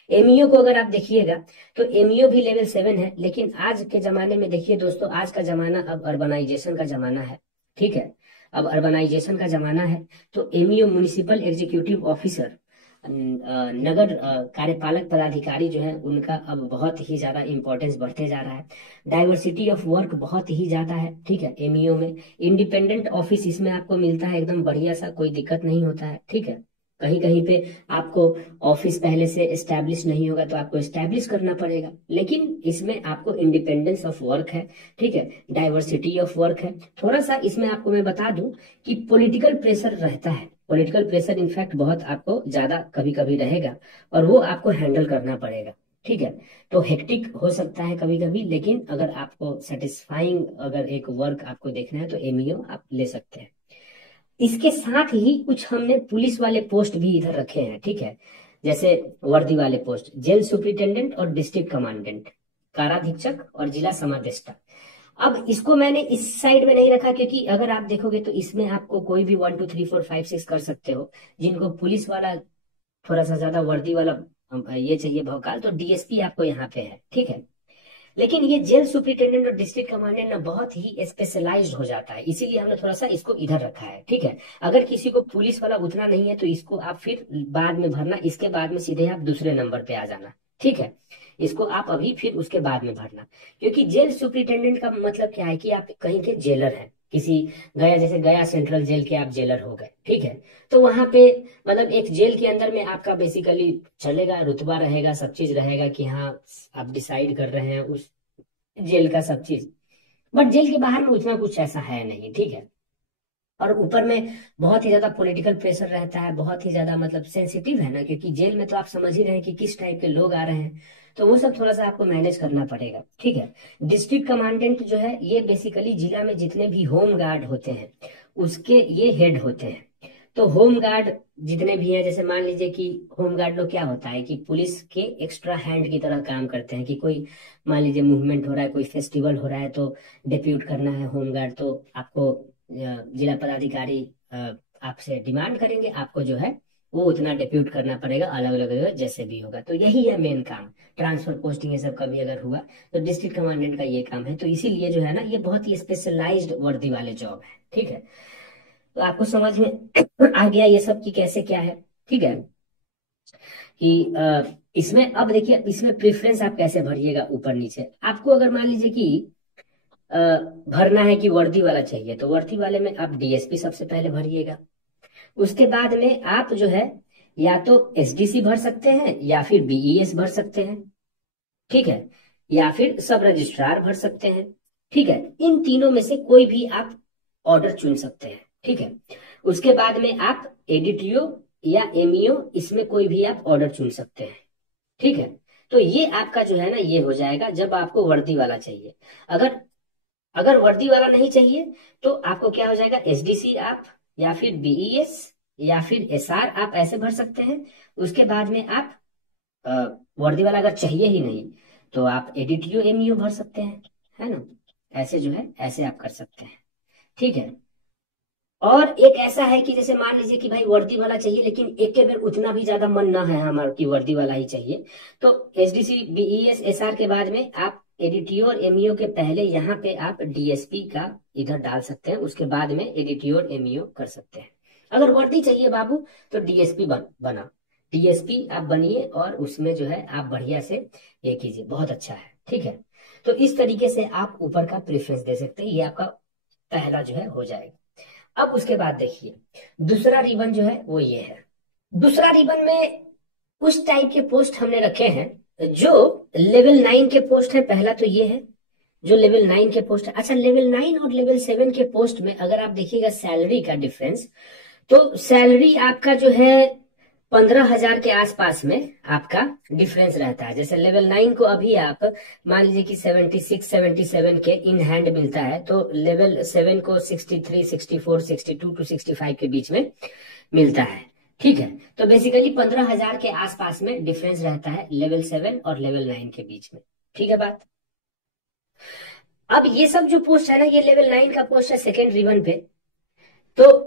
एमईओ को अगर आप देखिएगा तो एमईओ भी लेवल 7 है, लेकिन आज के जमाने में देखिए दोस्तों, आज का जमाना अब अर्बनाइजेशन का जमाना है, ठीक है। अब अर्बनाइजेशन का जमाना है तो एमईओ म्युनिसिपल एग्जीक्यूटिव ऑफिसर नगर कार्यपालक पदाधिकारी जो है उनका अब बहुत ही ज्यादा इंपॉर्टेंस बढ़ते जा रहा है। डाइवर्सिटी ऑफ वर्क बहुत ही ज्यादा है, ठीक है, एमईओ में। इंडिपेंडेंट ऑफिस इसमें आपको मिलता है एकदम बढ़िया सा, कोई दिक्कत नहीं होता है, ठीक है। कहीं कहीं पे आपको ऑफिस पहले से एस्टैब्लिश नहीं होगा तो आपको एस्टैब्लिश करना पड़ेगा, लेकिन इसमें आपको इंडिपेंडेंस ऑफ वर्क है, ठीक है, डाइवर्सिटी ऑफ वर्क है। थोड़ा सा इसमें आपको मैं बता दूं कि पॉलिटिकल प्रेशर रहता है, पॉलिटिकल प्रेशर इनफैक्ट बहुत आपको ज्यादा कभी कभी रहेगा और वो आपको हैंडल करना पड़ेगा, ठीक है। तो हेक्टिक हो सकता है कभी कभी, लेकिन अगर आपको सेटिस्फाइंग अगर एक वर्क आपको देखना है तो एमईओ आप ले सकते हैं। इसके साथ ही कुछ हमने पुलिस वाले पोस्ट भी इधर रखे हैं, ठीक है। जैसे वर्दी वाले पोस्ट, जेल सुपरिटेंडेंट और डिस्ट्रिक्ट कमांडेंट, काराधीक्षक और जिला समादेष्टा। अब इसको मैंने इस साइड में नहीं रखा क्योंकि अगर आप देखोगे तो इसमें आपको कोई भी 1 2 3 4 5 6 कर सकते हो। जिनको पुलिस वाला थोड़ा सा ज्यादा वर्दी वाला ये चाहिए भौकाल, तो डीएसपी आपको यहाँ पे है, ठीक है। लेकिन ये जेल सुपरिटेंडेंट और डिस्ट्रिक्ट कमांडेंट ना बहुत ही स्पेशलाइज्ड हो जाता है, इसीलिए हमने थोड़ा सा इसको इधर रखा है, ठीक है। अगर किसी को पुलिस वाला उतना नहीं है तो इसको आप फिर बाद में भरना, इसके बाद में सीधे आप दूसरे नंबर पे आ जाना, ठीक है। इसको आप अभी फिर उसके बाद में भरना, क्योंकि जेल सुपरिटेंडेंट का मतलब क्या है कि आप कहीं के जेलर हैं, किसी गया, जैसे गया सेंट्रल जेल के आप जेलर हो गए, ठीक है। तो वहां पे मतलब एक जेल के अंदर में आपका बेसिकली चलेगा, रुतबा रहेगा, सब चीज रहेगा कि हाँ आप डिसाइड कर रहे हैं उस जेल का सब चीज। बट जेल के बाहर में उतना कुछ ऐसा है नहीं, ठीक है। और ऊपर में बहुत ही ज्यादा पॉलिटिकल प्रेशर रहता है, बहुत ही ज्यादा मतलब सेंसिटिव है ना, क्योंकि जेल में तो आप समझ ही रहे हैं कि किस टाइप के लोग आ रहे हैं, तो वो सब थोड़ा सा आपको मैनेज करना पड़ेगा, ठीक है। डिस्ट्रिक्ट कमांडेंट जो है ये बेसिकली जिला में जितने भी होम गार्ड होते हैं उसके ये हेड होते हैं। तो होम गार्ड जितने भी हैं, जैसे मान लीजिए कि होम गार्ड लोग क्या होता है कि पुलिस के एक्स्ट्रा हैंड की तरह काम करते हैं, कि कोई मान लीजिए मूवमेंट हो रहा है, कोई फेस्टिवल हो रहा है तो डिप्यूट करना है होम गार्ड, तो आपको जिला पदाधिकारी आपसे डिमांड करेंगे, आपको जो है वो उतना डिप्यूट करना पड़ेगा, अलग अलग जगह जैसे भी होगा। तो यही है मेन काम, ट्रांसफर पोस्टिंग ये सब का भी अगर हुआ तो डिस्ट्रिक्ट कमांडेंट का ये काम है। तो इसीलिए जो है ना ये बहुत ही स्पेशलाइज्ड वर्दी वाले जॉब है, ठीक है। तो आपको समझ में आ गया ये सब की कैसे क्या है, ठीक है। कि इसमें अब देखिए इसमें प्रेफरेंस आप कैसे भरिएगा ऊपर नीचे। आपको अगर मान लीजिए कि अ, भरना है कि वर्दी वाला चाहिए, तो वर्दी वाले में आप डीएसपी सबसे पहले भरिएगा। उसके बाद में आप जो है या तो एसडीसी भर सकते हैं या फिर बीईएस भर सकते हैं, ठीक है, या फिर सब रजिस्ट्रार भर सकते हैं, ठीक है। इन तीनों में से कोई भी आप ऑर्डर चुन सकते हैं, ठीक है। उसके बाद में आप एडिटियो या एमईओ इसमें कोई भी आप ऑर्डर चुन सकते हैं, ठीक है। तो ये आपका जो है ना ये हो जाएगा जब आपको वर्दी वाला चाहिए। अगर अगर वर्दी वाला नहीं चाहिए तो आपको क्या हो जाएगा, एसडीसी आप या फिर बीईएस या फिर एसआर आप ऐसे भर सकते हैं। उसके बाद में आप अ, वर्दी वाला अगर चाहिए ही नहीं तो आप एडिटियो एमईओ भर सकते हैं, है ना। ऐसे जो है ऐसे आप कर सकते हैं, ठीक है। और एक ऐसा है कि जैसे मान लीजिए कि भाई वर्दी वाला चाहिए लेकिन एक के बेर उतना भी ज्यादा मन ना है हमारा कि वर्दी वाला ही चाहिए, तो एसडीसी बीईएस एसआर के बाद में आप एडिटियो और एमईओ के पहले यहाँ पे आप डीएसपी का इधर डाल सकते हैं, उसके बाद में एडिटियो और एमईओ कर सकते हैं। अगर वर्दी चाहिए बाबू तो डीएसपी बना, डीएसपी आप बनिए और उसमें जो है आप बढ़िया से ये कीजिए, बहुत अच्छा है, ठीक है। तो इस तरीके से आप ऊपर का प्रेफरेंस दे सकते हैं, ये आपका पहला जो है हो जाएगा। अब उसके बाद देखिए दूसरा रिबन जो है वो ये है। दूसरा रिबन में उस टाइप के पोस्ट हमने रखे हैं जो लेवल 9 के पोस्ट है। पहला तो ये है जो लेवल 9 के पोस्ट है। अच्छा, लेवल 9 और लेवल 7 के पोस्ट में अगर आप देखिएगा सैलरी का डिफरेंस, तो सैलरी आपका जो है 15,000 के आसपास में आपका डिफरेंस रहता है। जैसे लेवल 9 को अभी आप मान लीजिए कि 76 77 के इन हैंड मिलता है, तो लेवल 7 को 63 64 62 टू 65 के बीच में मिलता है, ठीक है। तो बेसिकली 15,000 के आसपास में डिफरेंस रहता है लेवल 7 और लेवल 9 के बीच में, ठीक है बात। अब ये सब जो पोस्ट है ना ये लेवल 9 का पोस्ट है सेकेंड रिबन पे, तो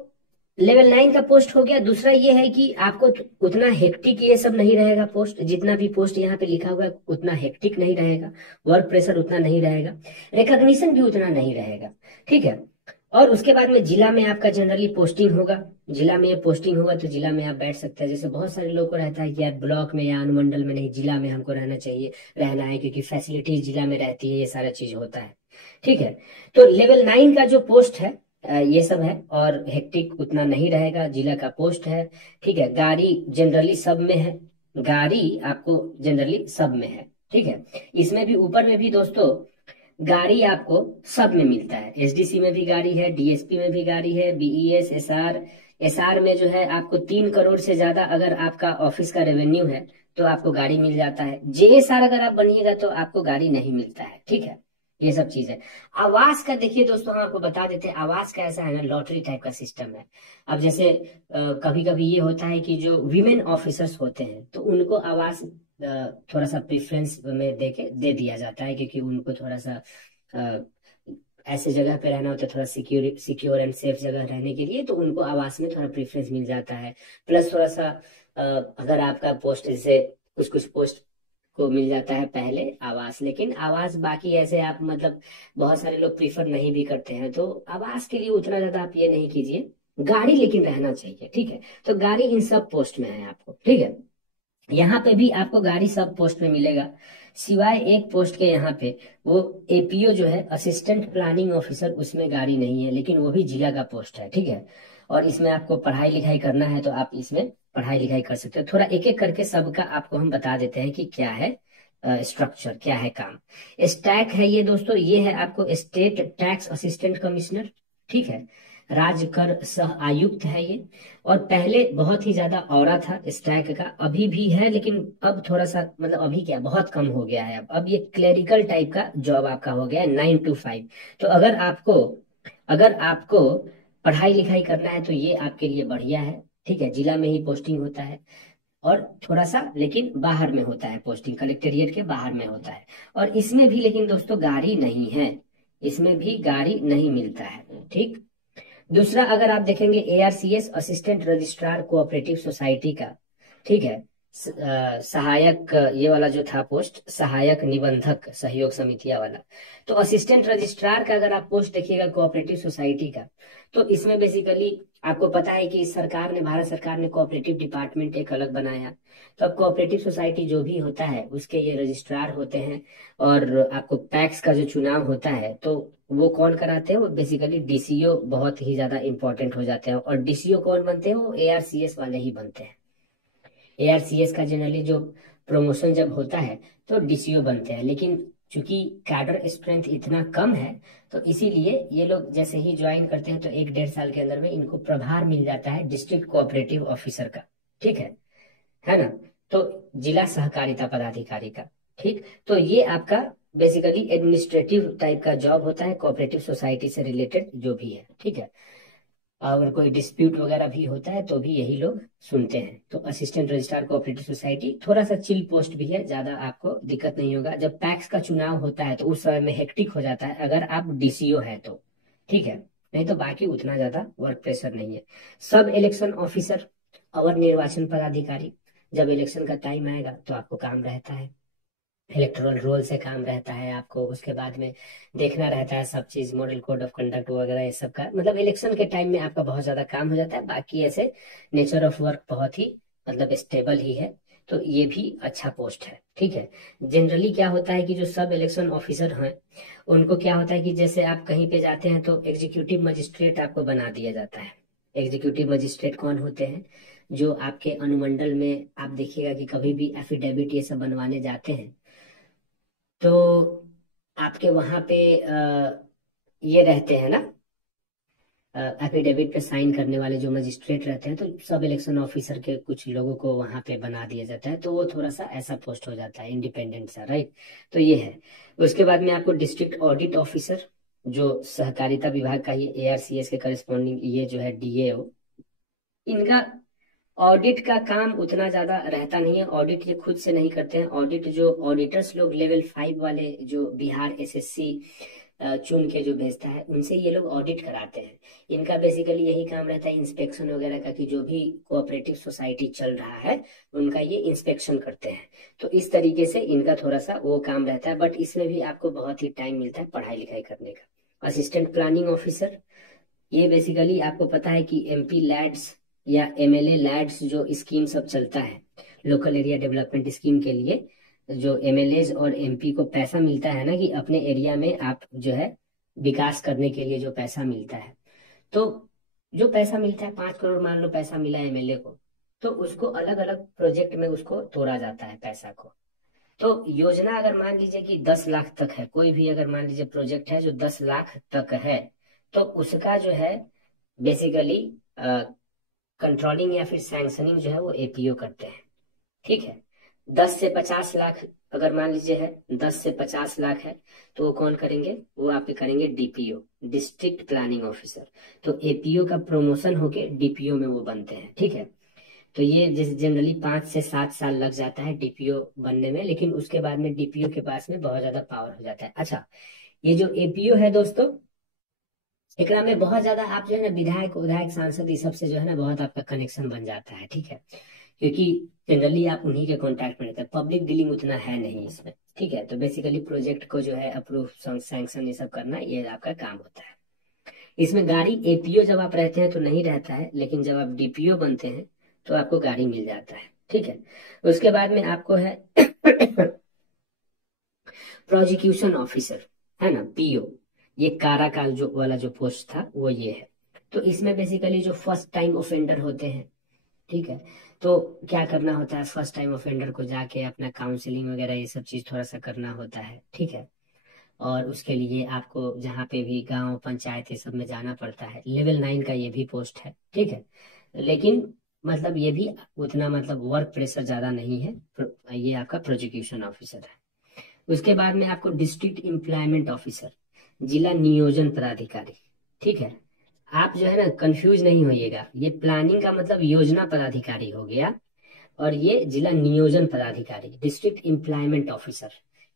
लेवल 9 का पोस्ट हो गया। दूसरा ये है कि आपको उतना हेक्टिक ये सब नहीं रहेगा, पोस्ट जितना भी पोस्ट यहाँ पे लिखा हुआ है उतना हेक्टिक नहीं रहेगा, वर्क प्रेशर उतना नहीं रहेगा, रिकॉग्निशन भी उतना नहीं रहेगा, ठीक है। और उसके बाद में जिला में आपका जनरली पोस्टिंग होगा, जिला में ये पोस्टिंग होगा तो जिला में आप बैठ सकते हैं। जैसे बहुत सारे लोगों को रहता है कि यार ब्लॉक में या अनुमंडल में नहीं, जिला में हमको रहना चाहिए, रहना है क्योंकि फैसिलिटीज जिला में रहती है, ये सारा चीज होता है, ठीक है। तो लेवल 9 का जो पोस्ट है ये सब है और हेक्टिक उतना नहीं रहेगा, जिला का पोस्ट है, ठीक है। गाड़ी जनरली सब में है, गाड़ी आपको जनरली सब में है, ठीक है। इसमें भी ऊपर में भी दोस्तों गाड़ी आपको सब में मिलता है, एसडीसी में भी गाड़ी है, डीएसपी में भी गाड़ी है, बीईएस एसआर में जो है आपको 3 करोड़ से ज्यादा अगर आपका ऑफिस का रेवेन्यू है तो आपको गाड़ी मिल जाता है। जेएसआर अगर आप बनिएगा तो आपको गाड़ी नहीं मिलता है, ठीक है। ये सब चीज है। आवास का देखिए दोस्तों, हम आपको बता देते हैं, आवास का ऐसा है ना, लॉटरी टाइप का सिस्टम है। अब जैसे कभी कभी ये होता है कि जो वीमेन ऑफिसर्स होते हैं तो उनको आवास थोड़ा सा प्रेफरेंस में दे दिया जाता है, क्योंकि उनको थोड़ा सा अ, ऐसे जगह पे रहना होता है, थोड़ा सिक्योर एंड सेफ जगह रहने के लिए, तो उनको आवास में थोड़ा प्रेफरेंस मिल जाता है। प्लस थोड़ा सा अगर आपका पोस्ट जैसे कुछ कुछ पोस्ट को मिल जाता है पहले आवास, लेकिन आवास बाकी ऐसे आप मतलब बहुत सारे लोग प्रीफर नहीं भी करते हैं, तो आवास के लिए उतना ज्यादा आप ये नहीं कीजिए। गाड़ी लेकिन रहना चाहिए, ठीक है। तो गाड़ी इन सब पोस्ट में है आपको, ठीक है। यहाँ पे भी आपको गाड़ी सब पोस्ट में मिलेगा, सिवाय एक पोस्ट के यहाँ पे, वो एपीओ जो है, असिस्टेंट प्लानिंग ऑफिसर, उसमें गाड़ी नहीं है, लेकिन वो भी जिला का पोस्ट है, ठीक है। और इसमें आपको पढ़ाई लिखाई करना है तो आप इसमें पढ़ाई लिखाई कर सकते हो। थोड़ा एक एक करके सबका आपको हम बता देते हैं कि क्या है स्ट्रक्चर, क्या है काम। स्टैक है ये दोस्तों, ये है आपको स्टेट टैक्स असिस्टेंट कमिश्नर, ठीक है। राज्य कर सह आयुक्त है ये। और पहले बहुत ही ज्यादा औरा था स्टैक का, अभी भी है, लेकिन अब थोड़ा सा मतलब अभी क्या बहुत कम हो गया है। अब ये क्लेरिकल टाइप का जॉब आपका हो गया है, 9 to 5। तो अगर आपको पढ़ाई लिखाई करना है तो ये आपके लिए बढ़िया है, ठीक है। जिला में ही पोस्टिंग होता है, और थोड़ा सा लेकिन बाहर में होता है पोस्टिंग, कलेक्टेरिएट के बाहर में होता है। और इसमें भी लेकिन दोस्तों गाड़ी नहीं है, इसमें भी गाड़ी नहीं मिलता है, ठीक। दूसरा अगर आप देखेंगे ARCS, assistant registrar cooperative society का, ठीक है। सहायक, ये वाला जो था पोस्ट, सहायक निबंधक सहयोग समितियां वाला। तो असिस्टेंट रजिस्ट्रार का अगर आप पोस्ट देखिएगा कोऑपरेटिव सोसाइटी का, तो इसमें बेसिकली आपको पता है कि सरकार ने, भारत सरकार ने कोऑपरेटिव डिपार्टमेंट एक अलग बनाया। तो अब कोऑपरेटिव सोसाइटी जो भी होता है उसके ये रजिस्ट्रार होते हैं। और आपको पैक्स का जो चुनाव होता है तो वो कौन कराते हैं, वो बेसिकली डीसीओ बहुत ही ज्यादा इंपॉर्टेंट हो जाते हैं। और डीसीओ कौन बनते हैं, वो एआरसीएस वाले ही बनते हैं। एआरसीएस का जनरली जो प्रमोशन जब होता है तो डीसीओ बनते हैं, लेकिन चूंकि कैडर स्ट्रेंथ इतना कम है तो इसीलिए ये लोग जैसे ही ज्वाइन करते हैं तो 1-1.5 साल के अंदर में इनको प्रभार मिल जाता है डिस्ट्रिक्ट कोऑपरेटिव ऑफिसर का, ठीक है ना। तो जिला सहकारिता पदाधिकारी का, ठीक। तो ये आपका बेसिकली एडमिनिस्ट्रेटिव टाइप का जॉब होता है, कोऑपरेटिव सोसाइटी से रिलेटेड जो भी है, ठीक है। अगर कोई डिस्प्यूट वगैरह भी होता है तो भी यही लोग सुनते हैं। तो असिस्टेंट रजिस्ट्रार कोऑपरेटिव सोसाइटी थोड़ा सा चिल पोस्ट भी है, ज्यादा आपको दिक्कत नहीं होगा। जब पैक्स का चुनाव होता है तो उस समय में हेक्टिक हो जाता है अगर आप डीसीओ है तो, ठीक है। नहीं तो बाकी उतना ज्यादा वर्क प्रेशर नहीं है। सब इलेक्शन ऑफिसर और निर्वाचन पदाधिकारी, जब इलेक्शन का टाइम आएगा तो आपको काम रहता है, इलेक्टोरल रोल से काम रहता है आपको। उसके बाद में देखना रहता है सब चीज, मॉडल कोड ऑफ कंडक्ट वगैरह ये सब का, मतलब इलेक्शन के टाइम में आपका बहुत ज्यादा काम हो जाता है। बाकी ऐसे नेचर ऑफ वर्क बहुत ही मतलब स्टेबल ही है, तो ये भी अच्छा पोस्ट है, ठीक है। जनरली क्या होता है कि जो सब इलेक्शन ऑफिसर हैं उनको क्या होता है कि जैसे आप कहीं पे जाते हैं तो एग्जीक्यूटिव मजिस्ट्रेट आपको बना दिया जाता है। एग्जीक्यूटिव मजिस्ट्रेट कौन होते हैं, जो आपके अनुमंडल में आप देखिएगा कि कभी भी एफिडेविट ये सब बनवाने जाते हैं तो आपके वहां पे ये रहते हैं ना, एफिडेविट पे साइन करने वाले जो मजिस्ट्रेट रहते हैं, तो सब इलेक्शन ऑफिसर के कुछ लोगों को वहां पे बना दिया जाता है, तो वो थोड़ा सा ऐसा पोस्ट हो जाता है, इंडिपेंडेंट सा, राइट। तो ये है। उसके बाद में आपको डिस्ट्रिक्ट ऑडिट ऑफिसर, जो सहकारिता विभाग का, ये एआरसीएस के करस्पॉन्डिंग ये जो है डीएओ, इनका ऑडिट का काम उतना ज्यादा रहता नहीं है। ऑडिट ये खुद से नहीं करते हैं, ऑडिट जो ऑडिटर्स लोग लेवल 5 वाले जो बिहार एसएससी चुन के जो भेजता है उनसे ये लोग ऑडिट कराते हैं। इनका बेसिकली यही काम रहता है इंस्पेक्शन वगैरह का, कि जो भी कोऑपरेटिव सोसाइटी चल रहा है उनका ये इंस्पेक्शन करते हैं। तो इस तरीके से इनका थोड़ा सा वो काम रहता है, बट इसमें भी आपको बहुत ही टाइम मिलता है पढ़ाई लिखाई करने का। असिस्टेंट प्लानिंग ऑफिसर, ये बेसिकली आपको पता है कि एमपी लैड्स या एमएलए लैड्स जो स्कीम सब चलता है, लोकल एरिया डेवलपमेंट स्कीम के लिए, जो एमएलए और एमपी को पैसा मिलता है ना, कि अपने एरिया में आप जो है विकास करने के लिए जो पैसा मिलता है, तो जो पैसा मिलता है 5 करोड़ मान लो पैसा मिला एमएलए को, तो उसको अलग अलग प्रोजेक्ट में उसको तोड़ा जाता है पैसा को। तो योजना अगर मान लीजिए कि 10 लाख तक है, कोई भी अगर मान लीजिए प्रोजेक्ट है जो 10 लाख तक है, तो उसका जो है बेसिकली कंट्रोलिंग या फिर सैंक्शनिंग जो है वो एपीओ करते हैं, ठीक है। 10 से 50 लाख अगर मान लीजिए है 10 से 50 लाख है, तो वो कौन करेंगे, वो आपके करेंगे डीपीओ, डिस्ट्रिक्ट प्लानिंग ऑफिसर। तो एपीओ का प्रमोशन होके डीपीओ में वो बनते हैं, ठीक है। तो ये जैसे जनरली 5 से 7 साल लग जाता है डीपीओ बनने में, लेकिन उसके बाद में डीपीओ के पास में बहुत ज्यादा पावर हो जाता है। अच्छा, ये जो एपीओ है दोस्तों, एकरा में बहुत ज्यादा आप जो है ना विधायक विधायक सांसद ये सबसे जो है ना बहुत आपका कनेक्शन बन जाता है, ठीक है। क्योंकि जनरली आप उन्हीं के कांटेक्ट में रहते हैं, पब्लिक डीलिंग उतना है नहीं इसमें, ठीक है। तो बेसिकली प्रोजेक्ट को जो है अप्रूव सैंक्शन ये सब करना, ये आपका काम होता है। इसमें गाड़ी एपीओ जब आप रहते हैं तो नहीं रहता है, लेकिन जब आप डीपीओ बनते हैं तो आपको गाड़ी मिल जाता है, ठीक है। उसके बाद में आपको है प्रोसिक्यूशन ऑफिसर, है ना, पीओ। ये कारा का जो वाला जो पोस्ट था वो ये है। तो इसमें बेसिकली जो फर्स्ट टाइम ऑफेंडर होते हैं, ठीक है, तो क्या करना होता है, फर्स्ट टाइम ऑफेंडर को जाके अपना काउंसलिंग वगैरह ये सब चीज थोड़ा सा करना होता है, ठीक है। और उसके लिए आपको जहाँ पे भी गांव पंचायत ये सब में जाना पड़ता है। लेवल 9 का ये भी पोस्ट है, ठीक है। लेकिन मतलब ये भी उतना मतलब वर्क प्रेशर ज्यादा नहीं है। ये आपका प्रोसिक्यूशन ऑफिसर है। उसके बाद में आपको डिस्ट्रिक्ट एम्प्लॉयमेंट ऑफिसर, जिला नियोजन पदाधिकारी, ठीक है। आप जो है ना कंफ्यूज नहीं होइएगा, ये प्लानिंग का मतलब योजना पदाधिकारी हो गया, और ये जिला नियोजन पदाधिकारी डिस्ट्रिक्ट एम्प्लॉयमेंट ऑफिसर,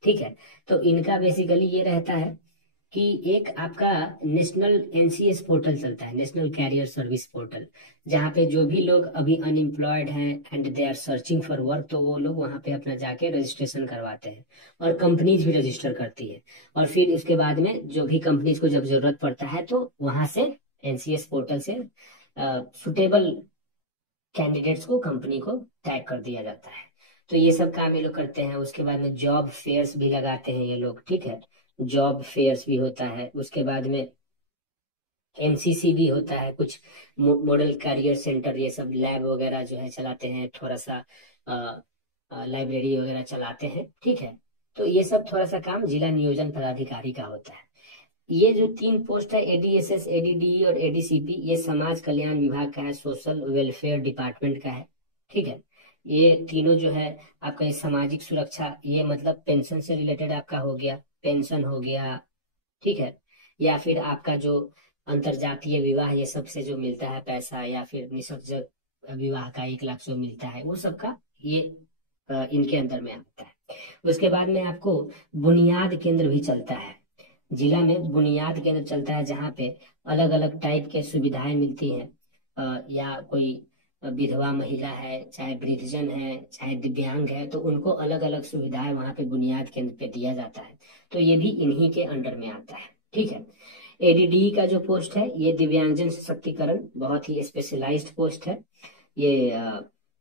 ठीक है। तो इनका बेसिकली ये रहता है कि एक आपका नेशनल एनसीएस पोर्टल चलता है, नेशनल कैरियर सर्विस पोर्टल, जहाँ पे जो भी लोग अभी अनएम्प्लॉयड हैं and they are searching for work, तो वो लोग वहाँ पे अपना जाके रजिस्ट्रेशन करवाते हैं, और कंपनीज भी रजिस्टर करती है। और फिर उसके बाद में जो भी कंपनीज को जब जरूरत पड़ता है तो वहां से एनसीएस पोर्टल से सुटेबल कैंडिडेट्स को कंपनी को टैग कर दिया जाता है। तो ये सब काम ये लोग करते हैं। उसके बाद में जॉब फेयर्स भी लगाते हैं ये लोग, ठीक है। जॉब फेयर्स भी होता है। उसके बाद में एमसीसी भी होता है, कुछ मॉडल कैरियर सेंटर ये सब लैब वगैरह जो है चलाते हैं, थोड़ा सा लाइब्रेरी वगैरह चलाते हैं, ठीक है। तो ये सब थोड़ा सा काम जिला नियोजन पदाधिकारी का होता है। ये जो 3 पोस्ट है, एडीएसएस, एडीडी और एडीसीपी, ये समाज कल्याण विभाग का है, सोशल वेलफेयर डिपार्टमेंट का है, ठीक है। ये तीनों जो है आपका, ये सामाजिक सुरक्षा, ये मतलब पेंशन से रिलेटेड आपका हो गया, पेंशन हो गया, ठीक है। या फिर आपका जो अंतरजातीय विवाह ये सब से जो मिलता है पैसा, या फिर निःशक्त विवाह का 1 लाख जो मिलता है, वो सबका ये इनके अंदर में आता है। उसके बाद में आपको बुनियाद केंद्र भी चलता है। जिला में बुनियाद केंद्र चलता है, जहाँ पे अलग अलग टाइप के सुविधाएं मिलती हैं। या कोई विधवा महिला है, चाहे वृद्धजन है, चाहे दिव्यांग है, तो उनको अलग अलग सुविधाएं वहाँ पे बुनियाद केंद्र पे दिया जाता है। तो ये भी इन्हीं के अंडर में आता है, ठीक है। एडीडी का जो पोस्ट है, ये दिव्यांगजन सशक्तिकरण, बहुत ही स्पेशलाइज्ड पोस्ट है। ये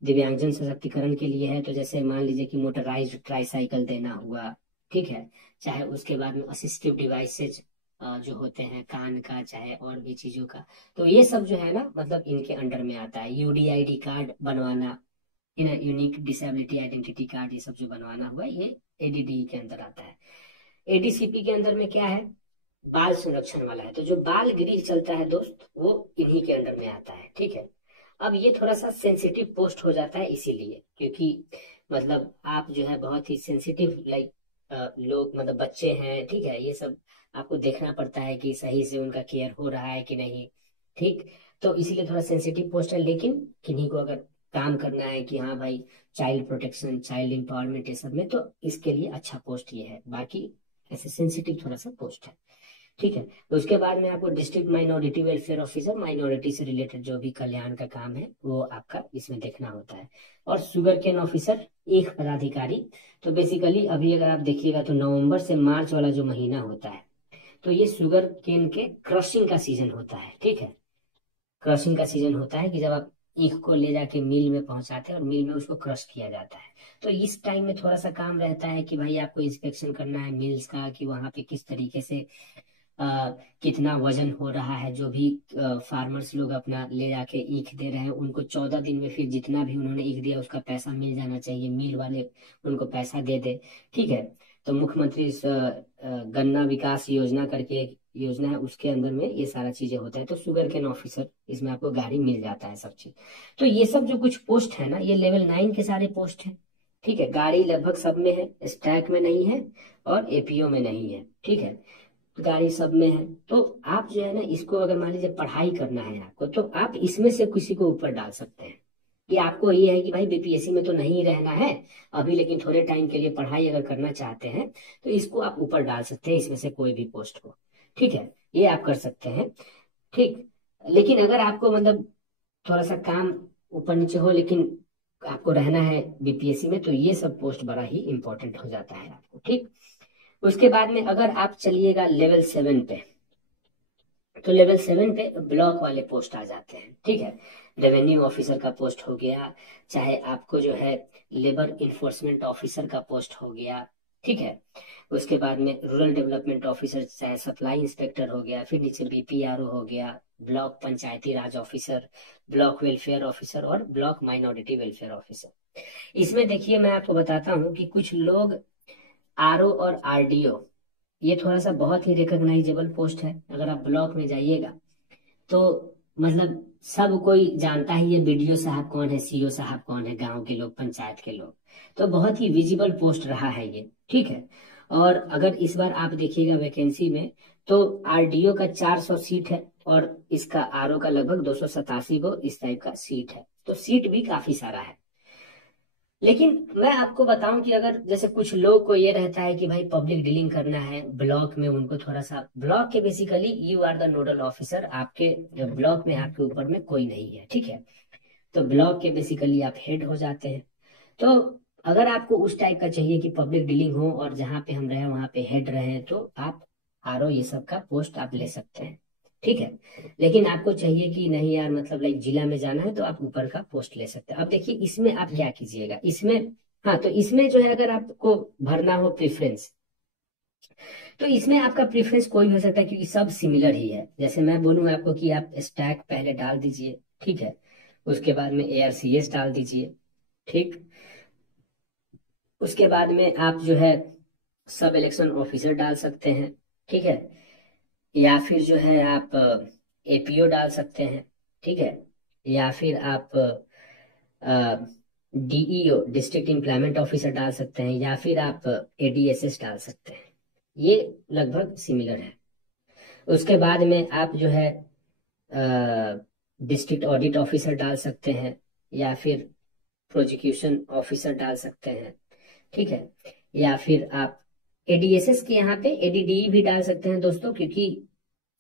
दिव्यांगजन सशक्तिकरण के लिए है। तो जैसे मान लीजिए कि मोटराइज्ड ट्राईसाइकिल देना हुआ, ठीक है। चाहे उसके बाद में असिस्टिव डिवाइसेज जो होते हैं कान का, चाहे और भी चीजों का, तो ये सब जो है ना मतलब इनके अंडर में आता है। यूडीआईडी कार्ड बनवाना, यूनिक डिसेबिलिटी आइडेंटिटी कार्ड, ये सब जो बनवाना हुआ, ये एडीडी के अंदर आता है। एडीसीपी के अंदर में क्या है, बाल संरक्षण वाला है। तो जो बाल गृह चलता है दोस्त, वो इन्हीं के अंडर में आता है, ठीक है। अब ये थोड़ा सा सेंसिटिव पोस्ट हो जाता है, इसीलिए क्योंकि मतलब आप जो है बहुत ही सेंसिटिव लाइक लोग, मतलब बच्चे हैं, ठीक है। ये सब आपको देखना पड़ता है कि सही से उनका केयर हो रहा है कि नहीं, ठीक। तो इसीलिए थोड़ा सेंसिटिव पोस्ट है। लेकिन किन्हीं को अगर काम करना है कि हाँ भाई चाइल्ड प्रोटेक्शन, चाइल्ड एम्पावरमेंट ये सब में, तो इसके लिए अच्छा पोस्ट ये है। बाकी ऐसे सेंसिटिव थोड़ा सा पोस्ट है, ठीक है। तो उसके बाद में आपको district minority welfare officer, minority से रिलेटेड जो भी कल्याण का काम है वो आपका इसमें देखना होता है। और शुगर केन ऑफिसर, एक पदाधिकारी। तो बेसिकली अभी अगर आप देखिएगा तो नवंबर से मार्च वाला जो महीना होता है, तो ये शुगर केन के क्रशिंग का सीजन होता है, ठीक है। क्रशिंग का सीजन होता है कि जब आप ईख को ले जाके मिल में पहुंचाते हैं और मिल में उसको क्रश किया जाता है। तो इस टाइम में थोड़ा सा काम रहता है कि भाई आपको इंस्पेक्शन करना है मिल्स का, कि वहां पे किस तरीके से कितना वजन हो रहा है। जो भी फार्मर्स लोग अपना ले जाके ईख दे रहे हैं, उनको 14 दिन में फिर जितना भी उन्होंने ईख दिया उसका पैसा मिल जाना चाहिए, मिल वाले उनको पैसा दे दे, ठीक है। तो मुख्यमंत्री गन्ना विकास योजना करके एक योजना है, उसके अंदर में ये सारा चीजें होता है। तो शुगर केन ऑफिसर, इसमें आपको गाड़ी मिल जाता है सब चीज। तो ये सब जो कुछ पोस्ट है ना, ये लेवल 9 के सारे पोस्ट है, ठीक है, गाड़ी लगभग सब में है, स्टैक में नहीं है और एपीओ में नहीं है। ठीक है, गाड़ी सब में है। तो आप जो है ना इसको अगर मान लीजिए पढ़ाई करना है आपको, तो आप इसमें से किसी को ऊपर डाल सकते हैं। कि आपको ये है कि भाई बीपीएससी में तो नहीं रहना है अभी, लेकिन थोड़े टाइम के लिए पढ़ाई अगर करना चाहते हैं तो इसको आप ऊपर डाल सकते हैं, इसमें से कोई भी पोस्ट को। ठीक है, ये आप कर सकते हैं। ठीक, लेकिन अगर आपको मतलब थोड़ा सा काम ऊपर नीचे हो, लेकिन आपको रहना है बीपीएससी में, तो ये सब पोस्ट बड़ा ही इंपॉर्टेंट हो जाता है आपको। ठीक, उसके बाद में अगर आप चलिएगा लेवल 7 पे, तो लेवल 7 पे ब्लॉक वाले पोस्ट आ जाते हैं। ठीक है, रेवेन्यू ऑफिसर का पोस्ट हो गया, चाहे आपको जो है लेबर इन्फोर्समेंट ऑफिसर का पोस्ट हो गया। ठीक है, उसके बाद में रूरल डेवलपमेंट ऑफिसर, चाहे सप्लाई इंस्पेक्टर हो गया, फिर नीचे बीपीआरओ हो गया, ब्लॉक पंचायती राज ऑफिसर, ब्लॉक वेलफेयर ऑफिसर और ब्लॉक माइनॉरिटी वेलफेयर ऑफिसर। इसमें देखिए मैं आपको बताता हूँ कि कुछ लोग आरओ और आरडीओ, ये थोड़ा सा बहुत ही रिकॉग्नाइजेबल पोस्ट है। अगर आप ब्लॉक में जाइएगा तो मतलब सब कोई जानता है ये बीडीओ साहब कौन है, सीओ साहब कौन है, गांव के लोग, पंचायत के लोग। तो बहुत ही विजिबल पोस्ट रहा है ये। ठीक है, और अगर इस बार आप देखिएगा वैकेंसी में, तो आरडीओ का 400 सीट है और इसका आरओ का लगभग 287 वो इस टाइप का सीट है। तो सीट भी काफी सारा है। लेकिन मैं आपको बताऊं कि अगर जैसे कुछ लोग को ये रहता है कि भाई पब्लिक डीलिंग करना है ब्लॉक में, उनको थोड़ा सा ब्लॉक के basically you are the nodal officer, आपके ब्लॉक में आपके ऊपर में कोई नहीं है। ठीक है, तो ब्लॉक के बेसिकली आप हेड हो जाते हैं। तो अगर आपको उस टाइप का चाहिए कि पब्लिक डीलिंग हो और जहाँ पे हम रहे वहां पे हेड रहे, तो आप आरओ ये सब का पोस्ट आप ले सकते हैं। ठीक है, लेकिन आपको चाहिए कि नहीं यार मतलब लाइक जिला में जाना है, तो आप ऊपर का पोस्ट ले सकते हैं। अब देखिए इसमें आप क्या कीजिएगा इसमें, हाँ तो इसमें जो है अगर आपको भरना हो प्रेफरेंस, तो इसमें आपका प्रेफरेंस कोई भी हो सकता है क्योंकि सब सिमिलर ही है। जैसे मैं बोलूँ आपको कि आप स्टैक पहले डाल दीजिए। ठीक है, उसके बाद में एआरसीएस डाल दीजिए। ठीक, उसके बाद में आप जो है सब इलेक्शन ऑफिसर डाल सकते हैं। ठीक है, या फिर जो है आप एपीओ डाल सकते हैं। ठीक है, या फिर आप डीईओ डिस्ट्रिक्ट एम्प्लॉयमेंट ऑफिसर डाल सकते हैं, या फिर आप एडीएसएस डाल सकते हैं। ये लगभग सिमिलर है। उसके बाद में आप जो है डिस्ट्रिक्ट ऑडिट ऑफिसर डाल सकते हैं, या फिर प्रोसिक्यूशन ऑफिसर डाल सकते हैं। ठीक है, या फिर आप एडीएसएस के यहाँ पे एडीडीई भी डाल सकते हैं दोस्तों, क्योंकि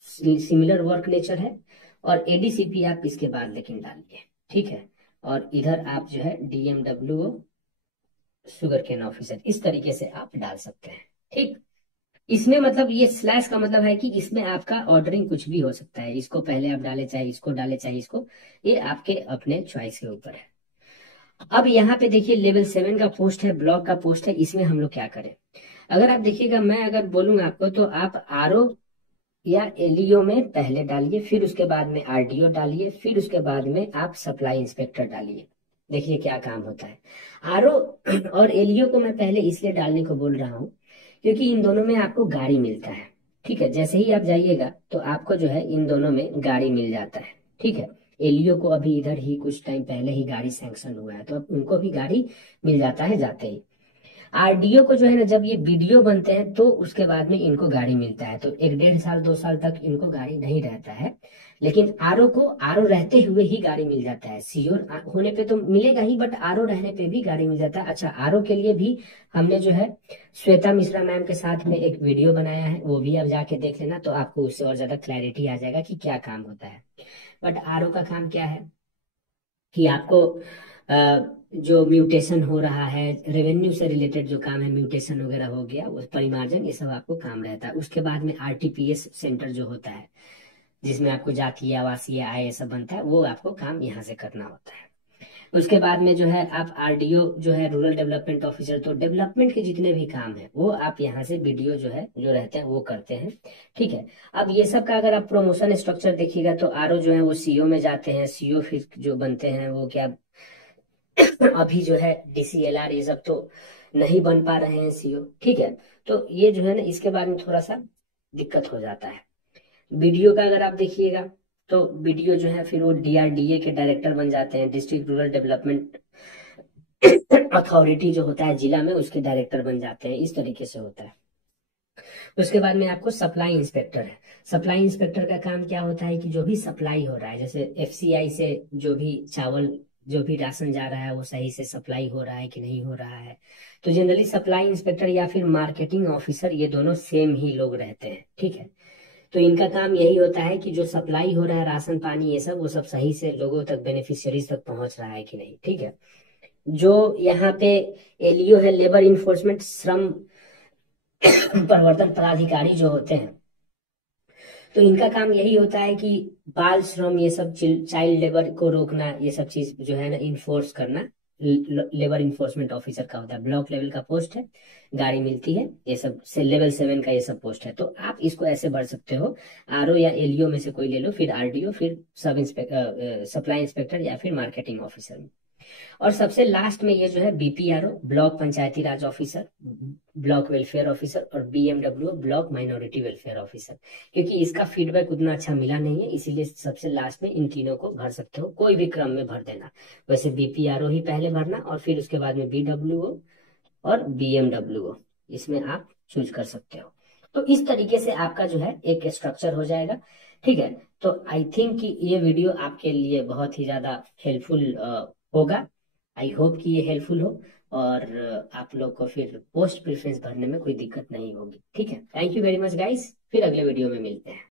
सिमिलर वर्क नेचर है। और एडीसीपी आप इसके बाद लेकिन डालिए। ठीक है, और इधर आप जो है डीएमडब्ल्यू शुगर केन ऑफिसर, इस तरीके से आप डाल सकते हैं। ठीक, इसमें मतलब ये स्लैश का मतलब है कि इसमें आपका ऑर्डरिंग कुछ भी हो सकता है, इसको पहले आप डाले चाहे इसको डाले चाहे इसको, ये आपके अपने चॉइस के ऊपर है। अब यहाँ पे देखिए लेवल 7 का पोस्ट है, ब्लॉक का पोस्ट है, इसमें हम लोग क्या करें। अगर आप देखिएगा, मैं अगर बोलूंगा आपको, तो आप आरओ या एलईओ में पहले डालिए, फिर उसके बाद में आरडीओ डालिए, फिर उसके बाद में आप सप्लाई इंस्पेक्टर डालिए। देखिए क्या काम होता है। आरओ और एलईओ को मैं पहले इसलिए डालने को बोल रहा हूँ क्योंकि इन दोनों में आपको गाड़ी मिलता है। ठीक है, जैसे ही आप जाइएगा तो आपको जो है इन दोनों में गाड़ी मिल जाता है। ठीक है, एलईओ को अभी इधर ही कुछ टाइम पहले ही गाड़ी सैंक्शन हुआ है, तो अब उनको भी गाड़ी मिल जाता है जाते ही। आरडीओ को जो है ना जब ये बीडीओ बनते हैं तो उसके बाद में इनको गाड़ी मिलता है, तो 1 1.5 साल 2 साल तक इनको गाड़ी नहीं रहता है। लेकिन आरओ को आरओ रहते हुए ही गाड़ी मिल जाता है, सीओ होने पे तो मिलेगा ही, बट आरओ रहने पे भी गाड़ी मिल जाता है। अच्छा, आरओ के लिए भी हमने जो है श्वेता मिश्रा मैम के साथ में एक वीडियो बनाया है, वो भी आप जाके देख लेना, तो आपको उससे और ज्यादा क्लैरिटी आ जाएगा कि क्या काम होता है। बट आरओ का काम क्या है कि आपको जो म्यूटेशन हो रहा है, रेवेन्यू से रिलेटेड जो काम है, म्यूटेशन वगैरह हो गया, उस परिमार्जन, ये सब आपको काम रहता है। उसके बाद में आरटीपीएस सेंटर जो होता है, जिसमें आपको जातीय आवासीय आय ये सब बनता है, वो आपको काम यहाँ से करना होता है। उसके बाद में जो है आप आरडीओ जो है रूरल डेवलपमेंट ऑफिसर, तो डेवलपमेंट के जितने भी काम है वो आप यहाँ से बीडीओ जो है जो रहते हैं वो करते हैं। ठीक है, अब ये सब का अगर आप प्रमोशन स्ट्रक्चर देखिएगा, तो आरओ जो है वो सीओ में जाते हैं, सीओ फिर जो बनते हैं वो क्या अभी जो है डीसीएलआर ये सब तो नहीं बन पा रहे हैं सीओ। ठीक है, तो ये जो है ना इसके बारे में थोड़ा सा दिक्कत हो जाता है। बीडीओ का अगर आप देखिएगा, तो बीडीओ जो है फिर वो डीआरडीए के डायरेक्टर बन जाते हैं, डिस्ट्रिक्ट रूरल डेवलपमेंट अथॉरिटी जो होता है जिला में उसके डायरेक्टर बन जाते हैं, इस तरीके से होता है। उसके बाद में आपको सप्लाई इंस्पेक्टर है। सप्लाई इंस्पेक्टर का काम क्या होता है कि जो भी सप्लाई हो रहा है, जैसे एफसीआई से जो भी चावल, जो भी राशन जा रहा है वो सही से सप्लाई हो रहा है कि नहीं हो रहा है। तो जनरली सप्लाई इंस्पेक्टर या फिर मार्केटिंग ऑफिसर, ये दोनों सेम ही लोग रहते हैं, ठीक है। तो इनका काम यही होता है कि जो सप्लाई हो रहा है राशन पानी ये सब, वो सब सही से लोगों तक, बेनिफिशियरीज तक पहुंच रहा है कि नहीं, ठीक है। जो यहाँ पे एलईओ है, लेबर इन्फोर्समेंट, श्रम प्रवर्तन पदाधिकारी जो होते हैं, तो इनका काम यही होता है कि बाल श्रम, ये सब चाइल्ड लेबर को रोकना, ये सब चीज जो है ना इन्फोर्स करना, लेबर इन्फोर्समेंट ऑफिसर का होता है। ब्लॉक लेवल का पोस्ट है, गाड़ी मिलती है, ये सब से लेवल 7 का ये सब पोस्ट है। तो आप इसको ऐसे भर सकते हो, आरओ या एलईओ में से कोई ले लो, फिर आरडीओ, फिर सब इंस्पेक्टर, सप्लाई इंस्पेक्टर या फिर मार्केटिंग ऑफिसर। और सबसे लास्ट में ये जो है बीपीआरओ, ब्लॉक पंचायती राज ऑफिसर, ब्लॉक वेलफेयर ऑफिसर, और BMW, block minority welfare officer. क्योंकि इसका फीडबैक उतना अच्छा मिला नहीं है, इसीलिए सबसे लास्ट में इन तीनों को भर सकते हो, कोई भी क्रम में भर देना। वैसे बीपीआरओ ही पहले भरना, और फिर उसके बाद में बीडब्ल्यूओ और बीएमडब्ल्यूओ, इसमें आप चूज कर सकते हो। तो इस तरीके से आपका जो है एक स्ट्रक्चर हो जाएगा, ठीक है। तो आई थिंक कि ये वीडियो आपके लिए बहुत ही ज्यादा हेल्पफुल होगा। आई होप कि ये हेल्पफुल हो, और आप लोग को फिर पोस्ट प्रेफरेंस भरने में कोई दिक्कत नहीं होगी, ठीक है। Thank you very much guys, फिर अगले वीडियो में मिलते हैं।